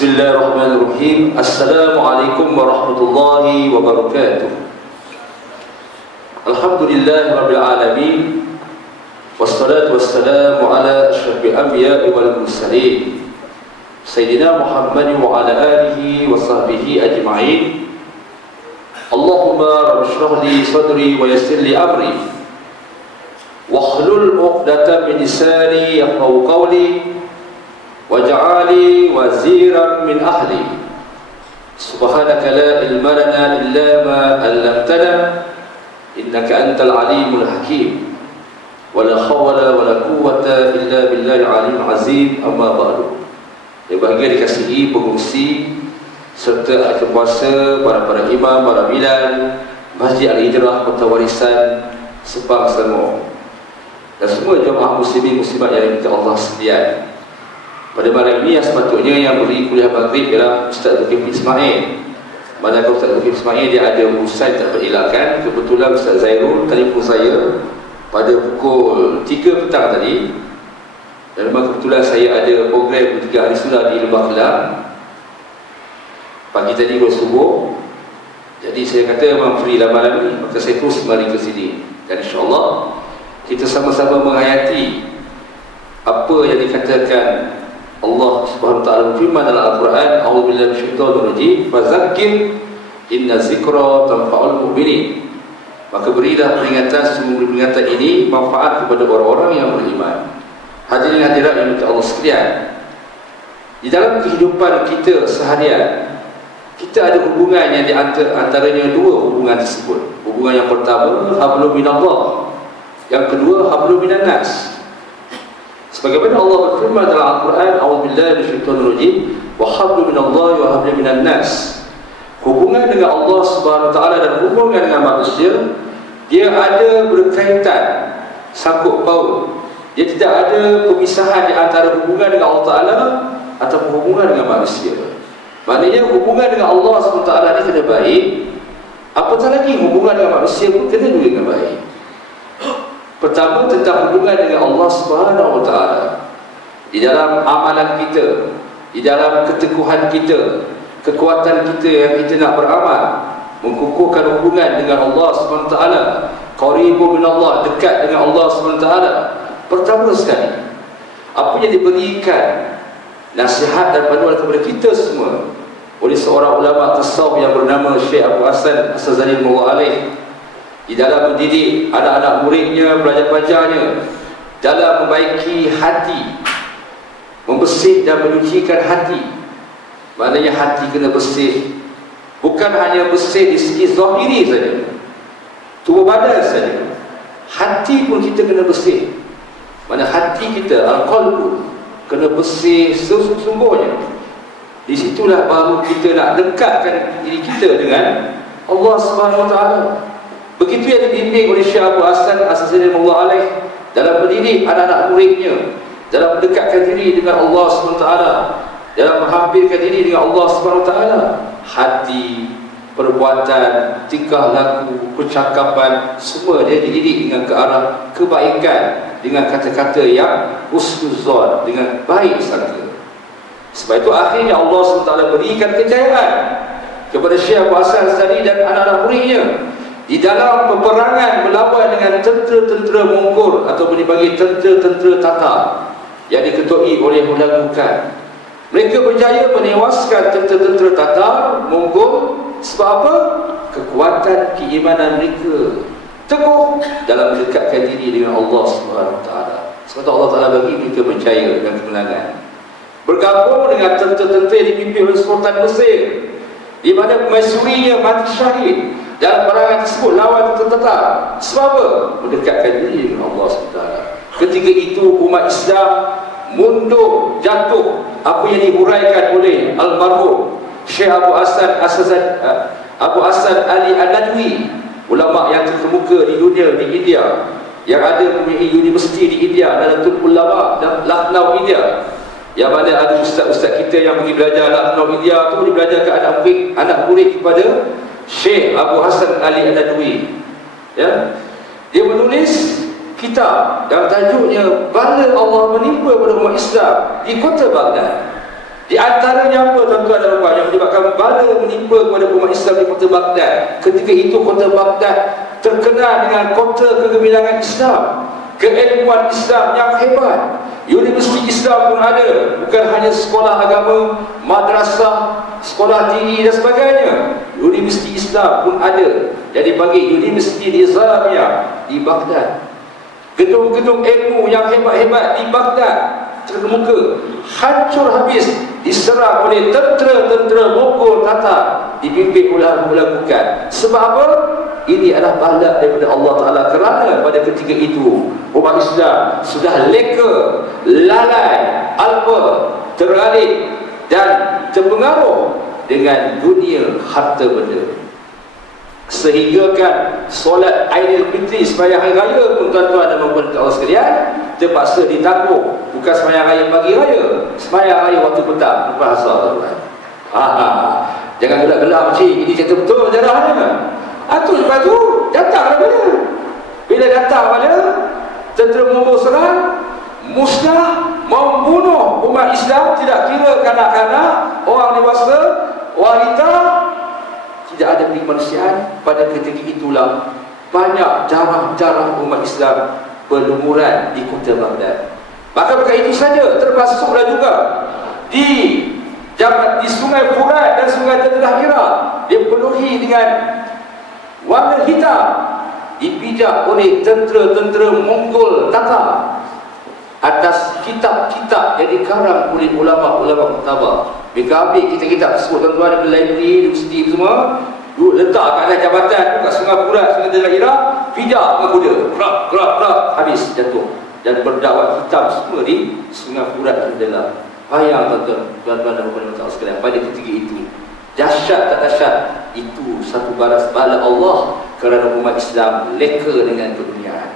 Bismillahirrahmanirrahim. Assalamualaikum warahmatullahi wabarakatuh. Alhamdulillahirabbil alamin. Wassalatu wassalamu ala asyrafil anbiya'i wal mursalin. Sayyidina Muhammadin wa ala alihi wa sahbihi ajma'in. Allahumma rabbi shrah li sadri wa yassir li amri. Wahlul 'uqdatam min lisani yafqahu qawli. Waj'alni waziran min ahli. Subhanaka la ilma lana illa ma 'allamtana innaka antal alimul hakim. Wala hawla wala quwwata illa billahil aliyyil azim. Amma ba'du. Yang bahagia dikasihi pengungsi serta ahli puasa, para imam, para bilal Masjid Al-Hijrah Kota Warisan Sepang Selangor, dan semua jemaah muslimin muslimat yang dimuliakan Allah sekalian. Pada malam ini yang sepatutnya yang beri kuliah maghrib ialah Ustaz Zulkifli Ismail. Manakala Ustaz Zulkifli Ismail dia ada urusan tak berelakkan. Kebetulan Ustaz Zairul telefon saya pada pukul 3 petang tadi. Dan memang kebetulan saya ada program 3 hari sudah di Lembah Kelang pagi tadi pukul subuh. Jadi saya kata memang free lah malam ni, maka saya terus kembali ke sini. Dan insyaAllah kita sama-sama menghayati apa yang dikatakan Allah Subhanahu wa taala firman dalam Al-Quran, a'udzubillahi minasyaitonir rajim, fadzakir inna zikra tanfa'ul mu'minin. Maka berilah peringatan, sesungguhnya peringatan ini manfaat kepada orang-orang yang beriman. Hadirin hadirat yang dimuliakan Allah sekalian, di dalam kehidupan kita seharian kita ada hubungan yang di antaranya dua hubungan tersebut. Hubungan yang pertama hablum minallah, yang kedua hablum minan nas. Sebagaimana Allah berfirman dalam Al-Quran, a'udzubillahi minasyaitonir rajim, wa hablum minallahi wa hablum minan nas. Hubungan dengan Allah Subhanahu wa taala dan hubungan dengan manusia, dia ada berkaitan, sangkut paut. Dia tidak ada pemisahan di antara hubungan dengan Allah Taala ataupun hubungan dengan manusia. Maknanya hubungan dengan Allah Subhanahu wa taala ni kena baik, apatah lagi hubungan dengan manusia pun kena juga dengan baik. Pertama, tentang hubungan dengan Allah Subhanahu wa taala. Di dalam amalan kita, di dalam keteguhan kita, kekuatan kita yang kita nak beramal, mengukuhkan hubungan dengan Allah Subhanahu wa taala, qaribun minallah, dekat dengan Allah Subhanahu wa taala. Pertama sekali, apa yang diberikan nasihat dan panduan kepada kita semua oleh seorang ulama tasawuf yang bernama Syekh Abu Hasan As-Sazali Rahimahullah alaih, di dalam mendidik anak-anak muridnya, pelajar-pelajarnya, dalam membaiki hati, membersih dan menyucikan hati. Maknanya hati kena bersih, bukan hanya bersih di segi zahiri saja, tubuh badan saja, hati pun kita kena bersih. Mana hati kita, al-qalbu, kena bersih sesungguhnya. Di situlah baru kita nak dekatkan diri kita dengan Allah Subhanahu wa taala. Begitu yang dibimbing oleh Syekh Abu Hasan As-Sazali Rahimahullah alaih dalam mendidik anak-anak muridnya, dalam mendekatkan diri dengan Allah SWT, dalam menghampirkan diri dengan Allah SWT. Hati, perbuatan, tingkah laku, percakapan, semua dia dididik dengan ke arah kebaikan, dengan kata-kata yang husnuzon, dengan baik sangka. Sebab itu akhirnya Allah SWT berikan kejayaan kepada Syekh Abu Hasan As-Sazali dan anak-anak muridnya di dalam peperangan melawan dengan tentera-tentera Mongol atau dipanggil tentera-tentera Tatar yang diketuai oleh Hulagu Khan. Mereka berjaya menewaskan tentera-tentera Tatar, Mongol. Sebab apa? Kekuatan keimanan mereka teguh dalam mendekatkan diri dengan Allah Subhanahu wa taala. Sebab Allah Taala bagi mereka berjaya dan kemenangan. Bergabung dengan tentera-tentera yang dipimpin oleh Sultan Mesir, di mana permaisurinya mati syahid dalam perangan tersebut lawan tentera. Sebab apa? Mendekatkan diri dengan Allah SWT. Ketika itu umat Islam mundur, jatuh apa yang dihuraikan oleh almarhum Syekh Abu Hasan Ali An-Nadwi, ulama yang terkemuka di dunia, di India, yang ada mempunyai universiti di India, Nadatul Ulama dan Lucknow, India. Yang mana ada ustaz-ustaz kita yang pergi belajar Lucknow, India tu, dia belajar ke anak murid kepada Syekh Abu Hasan Ali An-Nadwi. Ya, dia menulis kitab yang tajuknya Bala Allah Menimpa pada Umat Islam di kota Baghdad. Di antaranya apa tuan-tuan dan puan yang menyebabkan bala menimpa kepada umat Islam di kota Baghdad? Ketika itu kota Baghdad terkenal dengan kota kegemilangan Islam, keilmuan Islam yang hebat. Universiti Islam pun ada, bukan hanya sekolah agama, madrasah, sekolah tinggi dan sebagainya. Universiti Islam pun ada. Jadi bagi Universiti Nizamiyah di Baghdad, gedung-gedung ilmu yang hebat-hebat di Baghdad terkemuka, hancur habis, diserang oleh tentera-tentera Mogol Tatar dipimpin oleh Abu Bukan. Sebab apa? Ini adalah bala daripada Allah Ta'ala, kerana pada ketika itu umat Islam sudah leka, lalai, alpa, teralih dan terpengaruh dengan dunia harta benda, sehingga kan solat Aidilfitri sembahyang hari raya pun tuan-tuan dan puan-puan Allah sekalian terpaksa ditangguh. Bukan sembahyang raya pagi raya, sembahyang raya waktu petang lepas asar tuan-tuan. Jangan gelap-gelap cik, ini cerita betul sejarahnya. Tu lepas tu datang mana? Bila datang mana tentera Mongol serang, musnah, membunuh umat Islam, tidak kira kanak-kanak, orang dewasa, wanita, tidak ada kemanusiaan. Pada ketika itulah banyak darah-darah umat Islam berlumuran di kota Baghdad. Maka bukan itu saja, termasuklah juga di Sungai Furat dan Sungai Tadahira dipenuhi dengan warna hitam, dipijak oleh tentera-tentera Mongol Tatar atas kitab-kitab yang dikarang oleh ulama-ulama pertama. Mereka ambil kitab-kitab tersebut tuan-tuan di library, universiti semua, letak kat atas jabatan kat Sungai Furat, Sungai Tadahira, pijak dengan kuda, kerak, habis jatuh. Dan berdakwah hitam semua di Sungai Furat adalah. Bayang tuan-tuan dan puan-puan sekalian, pada ketika itu dahsyat tak dahsyat, itu satu balas bala Allah kerana umat Islam leka dengan keduniaan.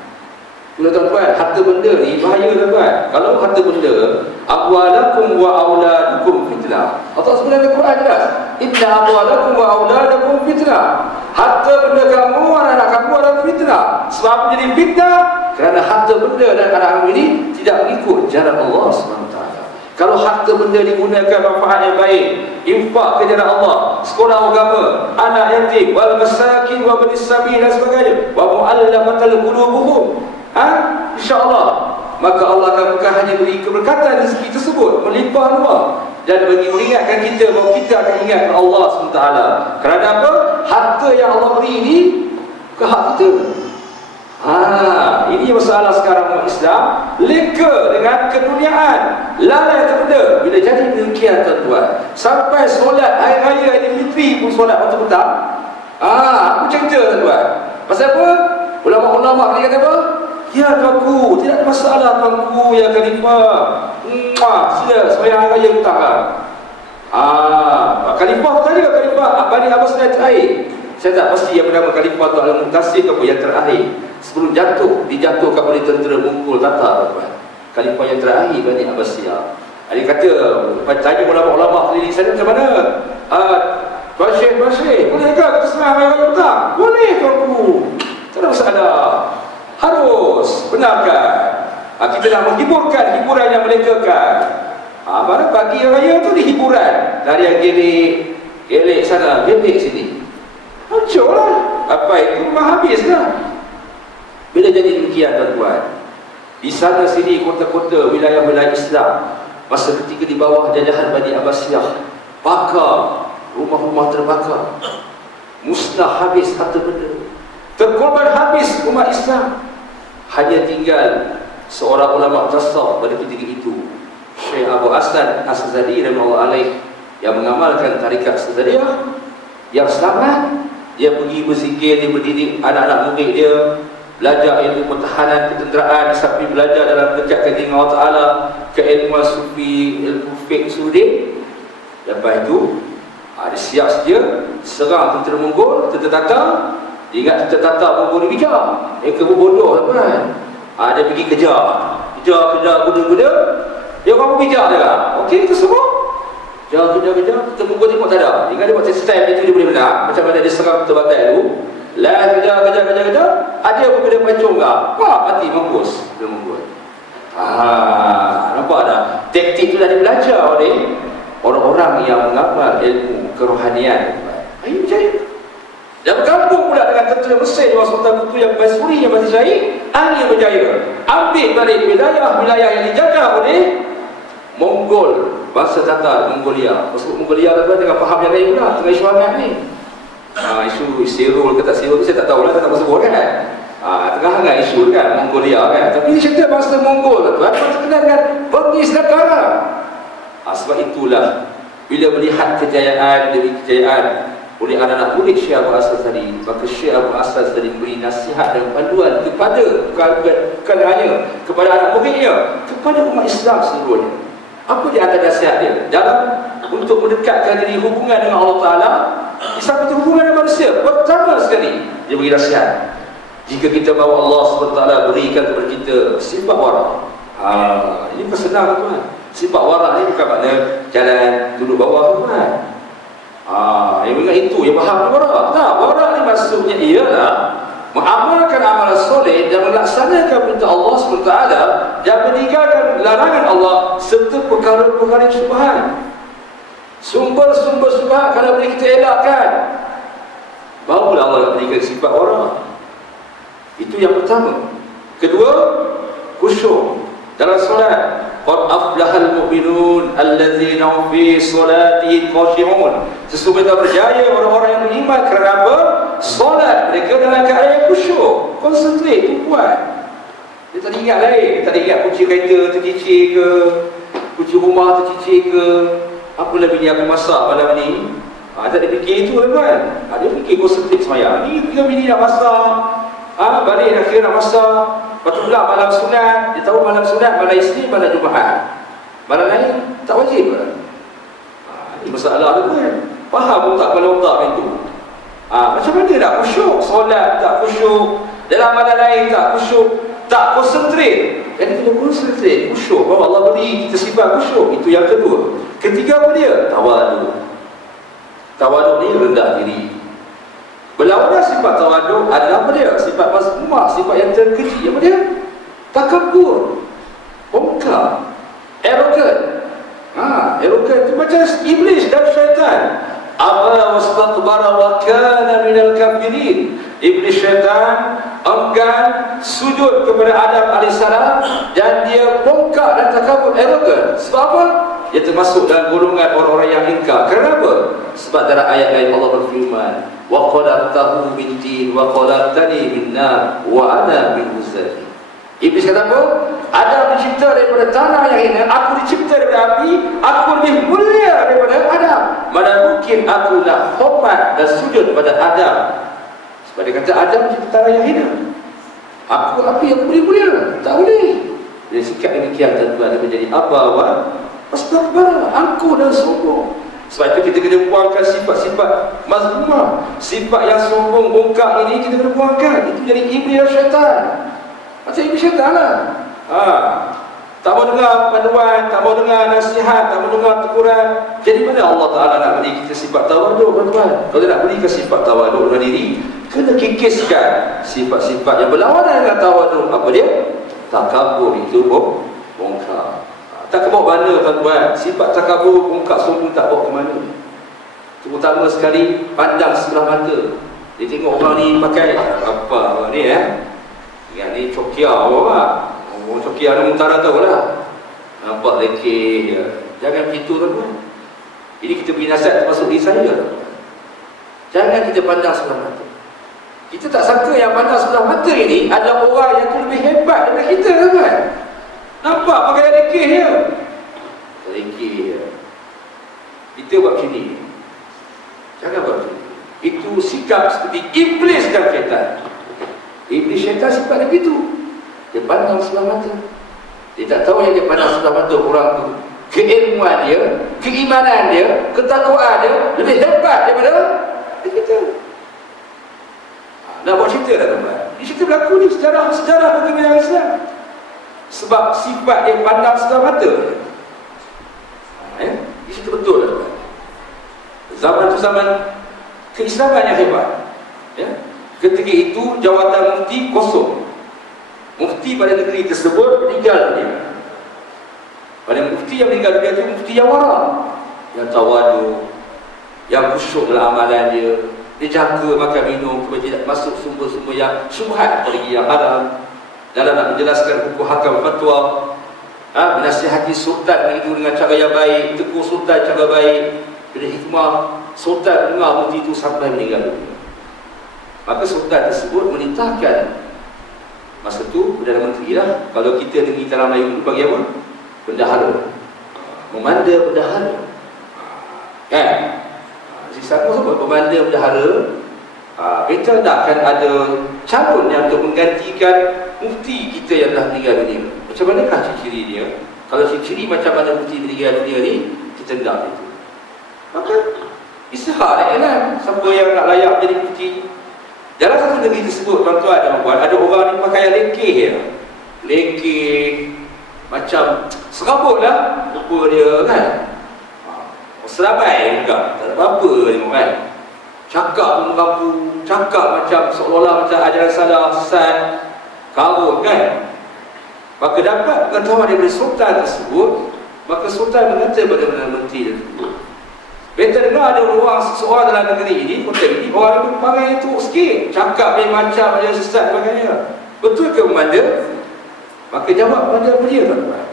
Tuan-tuan, harta benda ni bahaya tuan-tuan. Kalau harta benda, amwalakum wa auladukum fitnah. Allah sebenarnya Quran jelas, inna amwalakum wa auladakum fitnah. Harta benda kamu, anak-anak kamu adalah fitnah. Sebab menjadi fitnah kerana harta benda dan anak kamu ini tidak mengikut jalan Allah SWT. Kalau harta benda digunakan manfaat yang baik, infak ke jalan Allah, sekolah agama, anak yatim, wal masakin wa ibnis sabil dan sebagainya, wa mu'allamatal qulubuhum, insya-Allah, maka Allah akan bukan hanya beri keberkatan rezeki tersebut melimpah ruah, dan bagi mengingatkan kita bahawa kita akan ingat Allah SWT. Kerana apa? Harta yang Allah beri ini bukan hak kita. Ini masalah sekarang umat Islam, leka dengan keduniaan, lalai terbenda. Bila jadi demikian tuan-tuan, sampai solat hari raya Aidilfitri pun solat waktu petang. Aku cerita tuan-tuan, pasal apa? Ulama-ulama ni kata apa? Ya tuanku, tidak ada masalah tuanku ya khalifah. Sila sembahyang hari raya petang lah. Khalifah tadi ke khalifah Bani Abbas yang terakhir? Saya tak pasti yang bernama khalifah tu Al-Muqtasim atau yang terakhir, sebelum dijatuhkan oleh tentera Mongol Tatar tuan. Khalifah yang terakhir Bani Abbasiyah. Dia kata, tanya ulama-ulama keliling sana macam mana? Tuan Syekh, boleh ke kita sembahyang hari raya petang? Boleh tuanku, tak ada masalah. Harus benarkan. Kita nak menghiburkan hiburan yang melegakan. Mana pagi raya tu dihiburan, larian gelek sana, gelek sini, hancur lah. Apa itu rumah habis lah. Bila jadi demikian tuan-tuan, di sana sini kota-kota wilayah-wilayah Islam masa ketika di bawah jajahan Bani Abbasiyah, bakar, rumah-rumah terbakar, musnah habis harta benda, terkorban habis umat Islam. Hanya tinggal seorang ulama tasawuf pada ketika itu, Syekh Abu Aslan As-Sazali rahimahullah alaih, yang mengamalkan tarikat Sazaliyah, yang selamat. Dia pergi berzikir, dia mendidik anak-anak murid dia, belajar ilmu pertahanan ketenteraan sambil belajar dalam mendekatkan dengan Allah Ta'ala, keilmuan sufi, ilmu fiqh sudin. Lepas itu dia siap saja serang tentera Mongol, tentera Tatar. Dia ingat tentera Tatar Mongol ni bijak, mereka pun bodoh kan. Dia pergi kejar kuda-kuda. Dia orang pun bijak dia. Okey, kita semua kejar, kita Mongol tengok tak ada. Dia buat style itu dia boleh menang. Macam mana dia serang tentera Batai dulu, kejar. Ada pun dia pancung tak? Mati mampus dia Mongol. Nampak tak? Taktik tu dah dibelajar oleh orang-orang yang mengamal ilmu kerohanian. Ayo berjaya. Dan bergabung pula dengan tentera Mesir di bawah Sultan Kutu yang Basuri yang masih syahid, ahli yang berjaya. Ambil balik wilayah-wilayah yang dijajah oleh Mongol, bangsa Tatar, Mongolia. Maksud Mongolia tu dengan faham yang lain pula, tengah isu hangat ni. Isu Sirul ke tak Sirul tu saya tak tahulah, tak tahu sebut kan. Tengah hangat isu kan, Mongolia kan. Tapi dia cerita bangsa Mongol tu, apa terkenal dengan Bengis Negara. Sebab itulah, bila melihat kejayaan demi kejayaan oleh anak-anak murid Syekh Abu Asas tadi, maka Syekh Abu Asas tadi beri nasihat dan panduan kepada, bukan hanya kepada anak muridnya, kepada umat Islam seluruhnya. Apa dia antara nasihat dia? Dalam untuk mendekatkan diri hubungan dengan Allah Ta'ala, Islam itu hubungan dengan manusia. Pertama sekali, dia beri nasihat. Jika kita mahu Allah SWT berikan kepada kita sifat wara. Ini bersenang tuan. Sifat wara ni bukan makna jalan duduk bawah tuan. Yang ingat itu, yang faham wara. Tak, wara ni maksudnya ialah mengamalkan amalan soleh dan melaksanakan perintah Allah SWT dan meninggalkan larangan Allah serta perkara-perkara syubhat. Sumber-sumber syubhat kalau boleh kita elakkan, barulah Allah nak berikan sifat wara. Itu yang pertama. Kedua, khusyuk dalam solat. Qad aflahal mu'minun allazina hum fi salatihim khashi'un. Sesungguhnya berjaya orang-orang yang beriman. Kerana apa? Solat mereka dalam keadaan yang khusyuk, konsentrate, tu kuat. Dia tak ingat lain, dia tak ingat kunci kereta tercicir ke, kunci rumah tercicir ke, apalah bini aku masak malam ni. Tak ada fikir itu kan. Dia fikir konsentrate semayang. Ni bini nak masak, balik nak kira nak masak. Lepas tu pula malam sunat, dia tahu malam sunat, malam Isnin, malam Jumaat. Malam lain tak wajib kan? Ini masalah tu kan. Faham tak kalau tak itu? Macam mana nak khusyuk? Solat tak khusyuk, dalam malam lain tak khusyuk, tak konsentrate. Jadi kita konsentrate, khusyuk. Bahawa Allah beri kita sifat khusyuk. Itu yang kedua. Ketiga apa dia? Tawaduk. Tawaduk ni rendah diri. Berlawanan sifat tawaduk adalah apa dia? Sifat mazmumah, sifat yang terkeji. Apa dia? Takabur, bongkar, arrogant. Arrogant itu macam iblis dan syaitan. Aba wastakbara wa kana minal kafirin. Iblis syaitan enggan sujud kepada Adam AS dan dia bongkar dan takabur, arrogant. Sebab apa? Dia termasuk dalam golongan orang-orang yang ingkar. Kenapa? Sebab dalam ayat lain Allah berfirman, wa khalaqtahu min tin wa khalaqtani min nar wa ana min uzali. Iblis kata apa? Adam dicipta daripada tanah yang hina, aku dicipta daripada api, aku lebih mulia daripada Adam. Mana mungkin aku nak hormat dan sujud pada Adam? Sebab dia kata Adam dicipta tanah yang hina, aku api, aku boleh mulia. Tak boleh. Dia sikap demikian tuan-tuan, dia menjadi abawan astakbara, angkuh dan sombong. Sebab itu kita kena buangkan sifat-sifat mazmumah, sifat yang sombong, bongkak ini kita kena buangkan. Itu jadi iblis dan syaitan. Macam iblis syaitan lah. Tak mau dengar panduan, tak mau dengar nasihat, tak mau dengar teguran. Jadi mana Allah Ta'ala nak beri kita sifat tawaduk, tuan-tuan? Kalau nak berikan sifat tawaduk dalam diri, kena kikiskan sifat-sifat yang berlawanan dengan tawaduk. Apa dia? Takabur, itu bongkar. Tak bawa mana tuan-tuan. Sifat takabur, bongkak, sombong tak bawa ke mana. Terutama sekali pandang sebelah mata. Dia tengok orang ni pakai apa orang ni yang ni cokia apa. Orang cokia ni mutara tahu lah. Nampak lekeh. Jangan begitu tuan-tuan. Ini kita beri nasihat termasuk diri saya. Jangan kita pandang sebelah mata. Kita tak sangka yang pandang sebelah mata ini adalah orang yang lebih hebat daripada kita tuan-tuan. Nampak pakai lekeh dia. Lekeh dia. Kita buat macam ni. Jangan buat macam ni. Itu sikap seperti iblis dan syaitan. Iblis syaitan sifat dia begitu. Dia pandang sebelah mata. Dia tak tahu yang dia pandang sebelah mata orang tu. Keilmuan dia, keimanan dia, ketakwaan dia lebih hebat daripada kita. Nak buat cerita dah tuan-tuan. Ini cerita berlaku ni sejarah kegemilangan Islam. Sebab sifat dia pandang sebelah mata. Itu betul lah tuan. Zaman itu zaman keislaman yang hebat. Ketika itu jawatan mufti kosong. Mufti pada negeri tersebut meninggal dunia. Pada mufti yang meninggal dunia itu mufti yang wara. yang tawadu, yang khusyuk dalam amalan dia. Dia jaga makan minum supaya tidak masuk sumber-sumber yang syubhat, apalagi yang haram. Dalam nak menjelaskan hukum hakam fatwa, menasihati sultan itu dengan cara yang baik, tegur sultan cara baik, dengan hikmah. Sultan dengar mufti itu sampai meninggal dunia. Maka sultan tersebut menitahkan masa tu Perdana Menteri lah. Kalau kita negeri dalam Melayu itu bagi apa? Bendahara. Memanda bendahara. Kan? Sama sebut pemanda bendahara. Kita tak akan ada calon yang untuk menggantikan mufti kita yang dah meninggal dunia. Macam manakah ciri-ciri dia? Kalau ciri-ciri macam mana mufti meninggal dunia ni, kita tak itu. Maka istihad lah. Siapa yang nak layak jadi mufti? Dalam satu negeri tersebut, tuan-tuan dan puan, ada orang ni pakai yang lekeh ya. Lekeh, macam serabut lah rupa dia kan. Serabai juga, tak ada apa-apa dia kan. Cakap pun mengaku, cakap macam seolah-olah macam ajaran salah, sesat, karut kan. Maka dapat pengetahuan daripada sultan tersebut, maka sultan mengatakan kepada Perdana Menteri tersebut, beta dengar ada seseorang dalam negeri ini, kota ini, orang yang perangai itu sikit, cakap dia macam dia sesat sebagainya. Betul ke memanda? Maka jawab memanda apa dia tuan-tuan?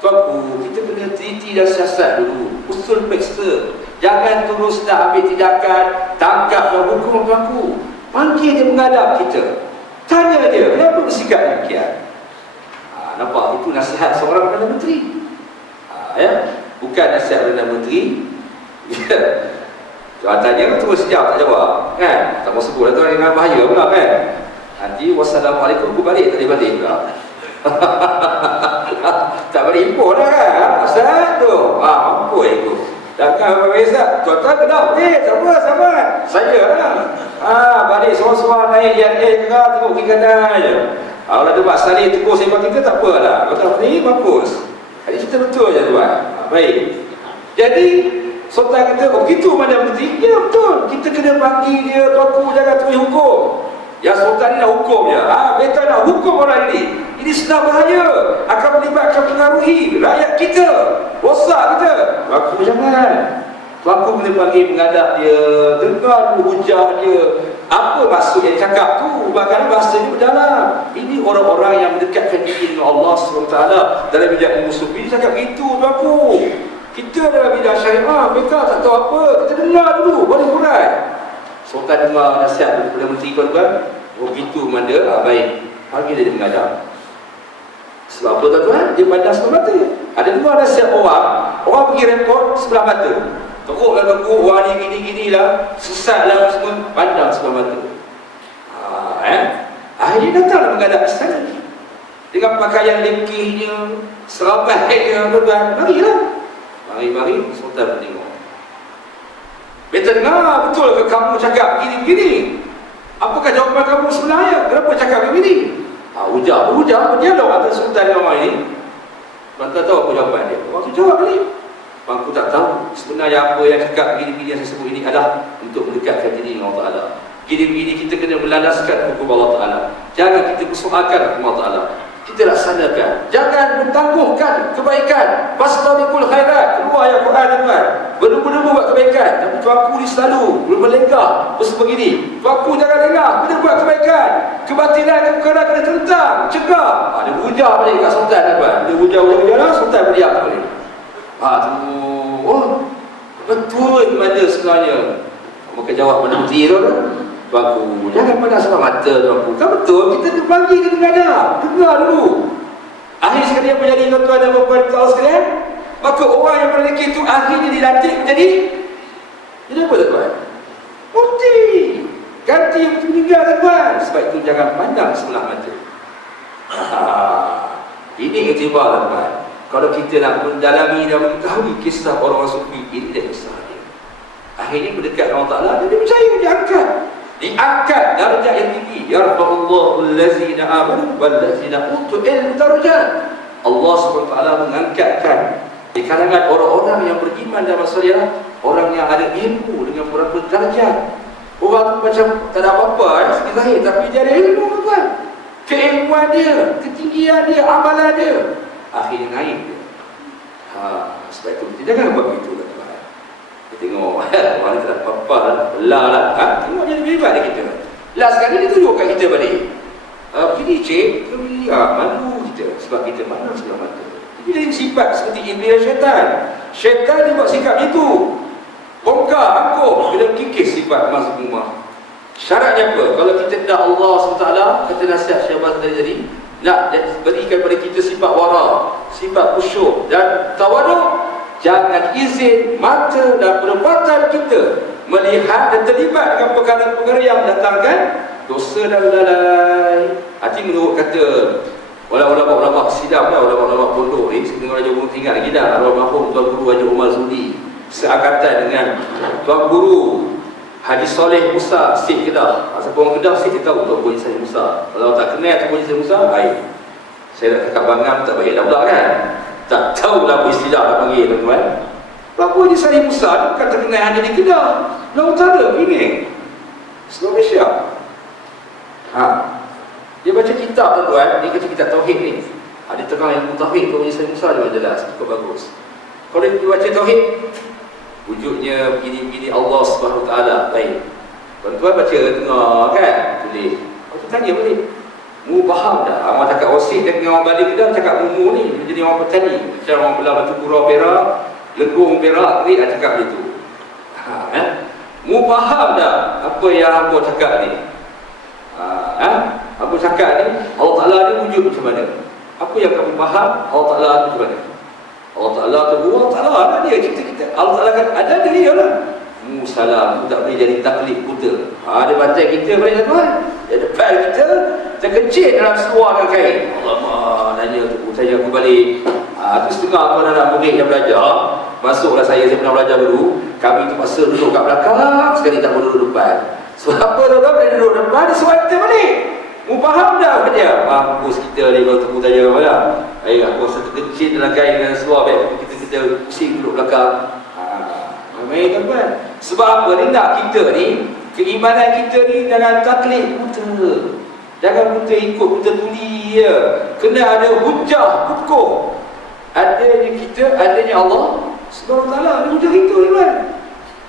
Tuanku, kita kena teliti dan siasat dulu, usul peksa. Jangan terus nak ambil tindakan, tangkap dan hukum tuanku. Panggil dia menghadap kita, tanya dia, kenapa bersikap demikian? Nampak? Itu nasihat seorang Perdana Menteri. Ya? Bukan nasihat Perdana Menteri. Tanya terus sejak tak jawab kan? Tak mau sebut lah tu dengan bahaya pula kan? Nanti wassalamualaikum aku balik, tak boleh balik pula. Tak boleh impor lah kan? Ustaz tu mampu itu. Takkan Abang Izzat, tuan-tuan kenal sama saya lah. Balik seorang-seorang naik yang kerah tengok kiri kanan je. Kalau ada buat salih tegur sembang kita tak apalah. Kalau tak ni mampus. Jadi kita betul je tuan. Baik. Jadi sultan kata, oh begitu mana Menteri? Ya betul. Kita kena panggil dia, tuanku jangan tulis hukum. Ya sultan ni nak hukum je. Beta nak hukum orang ini. Ini sedang bahaya. Akan melibatkan pengaruhi rakyat kita, rosak kita. Tuanku jangan. Tuanku kena panggil menghadap dia, dengar dulu hujah dia. Apa maksud yang cakap tu? Bahkan bahasa ini berdalam. Ini orang-orang yang mendekatkan diri dengan Allah SWT dalam bidang ilmu sufi. Dia cakap gitu tuanku. Kita dalam bidang syariah, mereka tak tahu apa. Kita dengar dulu, boleh hurai. Sultan dengar nasihat daripada Menteri tuan-tuan. Oh gitu manda, baik. Panggil dia menghadap. Sebab apa tuan-tuan? Dia pandang sebelah mata. Ada dua nasihat orang pergi rekod sebelah mata. Teruk lah tuanku, orang ni gini-gini lah, sesat lah semua, pandang sebelah mata. Akhirnya datanglah menghadap istana dengan pakaian lekehnya, serabainya, tuan-tuan. Marilah. Mari sultan tengok. Beta dengar, betul ke kamu cakap gini-gini? Apakah jawapan kamu sebenarnya? Kenapa cakap begini? Hujah berdialog antara sultan dan orang ini. Tuan-tuan tahu apa jawapan dia? Orang tu jawab ni, aku tak tahu sebenarnya apa yang cakap gini-gini yang saya sebut ini adalah untuk mendekatkan diri dengan Allah Ta'ala. Gini-gini kita kena melandaskan hukum Allah Ta'ala. Jangan kita persoalkan hukum Allah Ta'ala. Kita laksanakan. Jangan bertangguhkan kebaikan. Fastabiqul khairat. Keluar ayat Quran tuan. Berdua-dua buat kebaikan. Tapi tuanku ni selalu berlenggah bersebegini. Tuanku jangan lengah. Kena buat kebaikan. Kebatilan kadang-kadang kena tentang, cegah. Dia hujah balik kat sultan tuan. Dia hujah lah, sultan berdiam balik. Betul mana sebenarnya? Maka jawab mana menteri tu kan? Tuanku, jangan pandang sebelah mata tuanku. Kan betul, kita dipanggil dia menghadap. Dengar dulu. Akhir sekali apa jadi tuan-tuan dan puan-puan tahu sekalian? Maka orang yang memiliki itu akhirnya dilantik menjadi apa tuan-tuan? Mufti. Ganti yang meninggal tuan-tuan. Sebab itu jangan pandang sebelah mata. Ini iktibar tuan-tuan. Kalau kita nak mendalami dan mengetahui kisah orang sufi, ini dia kisah dia. Akhirnya mendekat Allah Ta'ala, dia percaya, diangkat darjah yang tinggi. Yarfa'ullahu allazina amanu wallazina utul ilmu darajat. Allah SWT mengangkatkan di kalangan orang-orang yang beriman dan masalah, orang yang ada ilmu dengan beberapa darjat. Orang tu macam tak ada apa-apa segi zahir, tapi dia ada ilmu tuan. Keilmuan dia, ketinggian dia, amalan dia, akhirnya naik dia. Sebab itu kita jangan buat begitu tuan-tuan. Kita tengok orang ni tak apa-apa lah, belah lah, tengok dia lebih hebat dari kita. Last sekali dia tunjuk kat kita balik. Begini cik, malu kita sebab kita mana sebelah mata. Jadi dia sifat seperti iblis syaitan. Syaitan dia buat sikap itu, bongkar, angkuh, bila kikis sifat masuk rumah. Syaratnya apa? Kalau kita dah Allah SWT, kata nasihat Syahbaz tadi, nak berikan pada kita sifat wara, sifat khusyuk dan tawaduk. Jangan izin mata dan perbuatan kita melihat dan terlibat dengan perkara-perkara yang mendatangkan dosa dan lalai. Hati menurut kata ulama-ulama sidang lah, ulama-ulama pondok ni, sebenarnya Raja Umar tinggal lagi dah, almarhum Tuan Guru Raja Umar Zuli, seangkatan dengan Tuan Guru Haji Soleh Musa, Syekh Kedah. Siapa orang Kedah, Syekh dia tahu Tuan Guru Haji Musa. Kalau tak kenal Tuan Guru Haji Musa, baik. Saya nak cakap bangam tak baik dah pula kan. Tak tahulah apa istilah nak panggil tuan-tuan. Tuan Guru Haji Musa ni bukan terkenal hanya di Kedah, Laut Utara, Penang, seluruh Malaysia. Dia baca kitab tuan-tuan, dia kata kitab Tauhid ni. Dia terang ilmu Tauhid, Tuan Guru Haji Musa dia jelas, cukup bagus. Kalau dia baca Tauhid, wujudnya begini-begini Allah Subhanahu Taala. Baik. Tuan-tuan baca tengah kan? Tulis. Aku tanya balik. Mu faham tak? Abang cakap Osik dengan orang balik Kedah cakap mu ni jadi orang petani. Macam orang belah batu kurau perak, legong perak, ni nak cakap begitu. Mu faham tak apa yang hangpa cakap ni? Hangpa cakap ni Allah Taala ni wujud macam mana? Apa yang kamu faham Allah Taala ni macam mana? Allah Ta'ala tu, Allah Ta'ala lah dia cipta kita. Allah Ta'ala kan ada dia lah. Salam, tak boleh jadi taklid buta. Dia bantai kita pada tuan. Dia depan kita, terkecil dalam seluar dan kain. Alamak, nanya tu, saya aku balik. Tu setengah tuan anak murid yang belajar. Masuklah saya pernah belajar dulu. Kami tu paksa duduk kat belakang, sekali tak boleh duduk depan. Sebab apa tuan-tuan boleh duduk depan, dia suruh kita balik. Mu faham tak apa dia? Mampus kita ni kalau tunggu tanya apa lah. Aku rasa terkecil dalam kain dan seluar baik kita pusing duduk belakang. Main tuan-tuan. Sebab apa ni nak kita ni, keimanan kita ni jangan taklid buta. Jangan buta ikut, buta tuli je. Kena ada hujah, kukuh. Adanya kita, adanya Allah Subhanahu Wa Taala. Ada hujah kita tuan.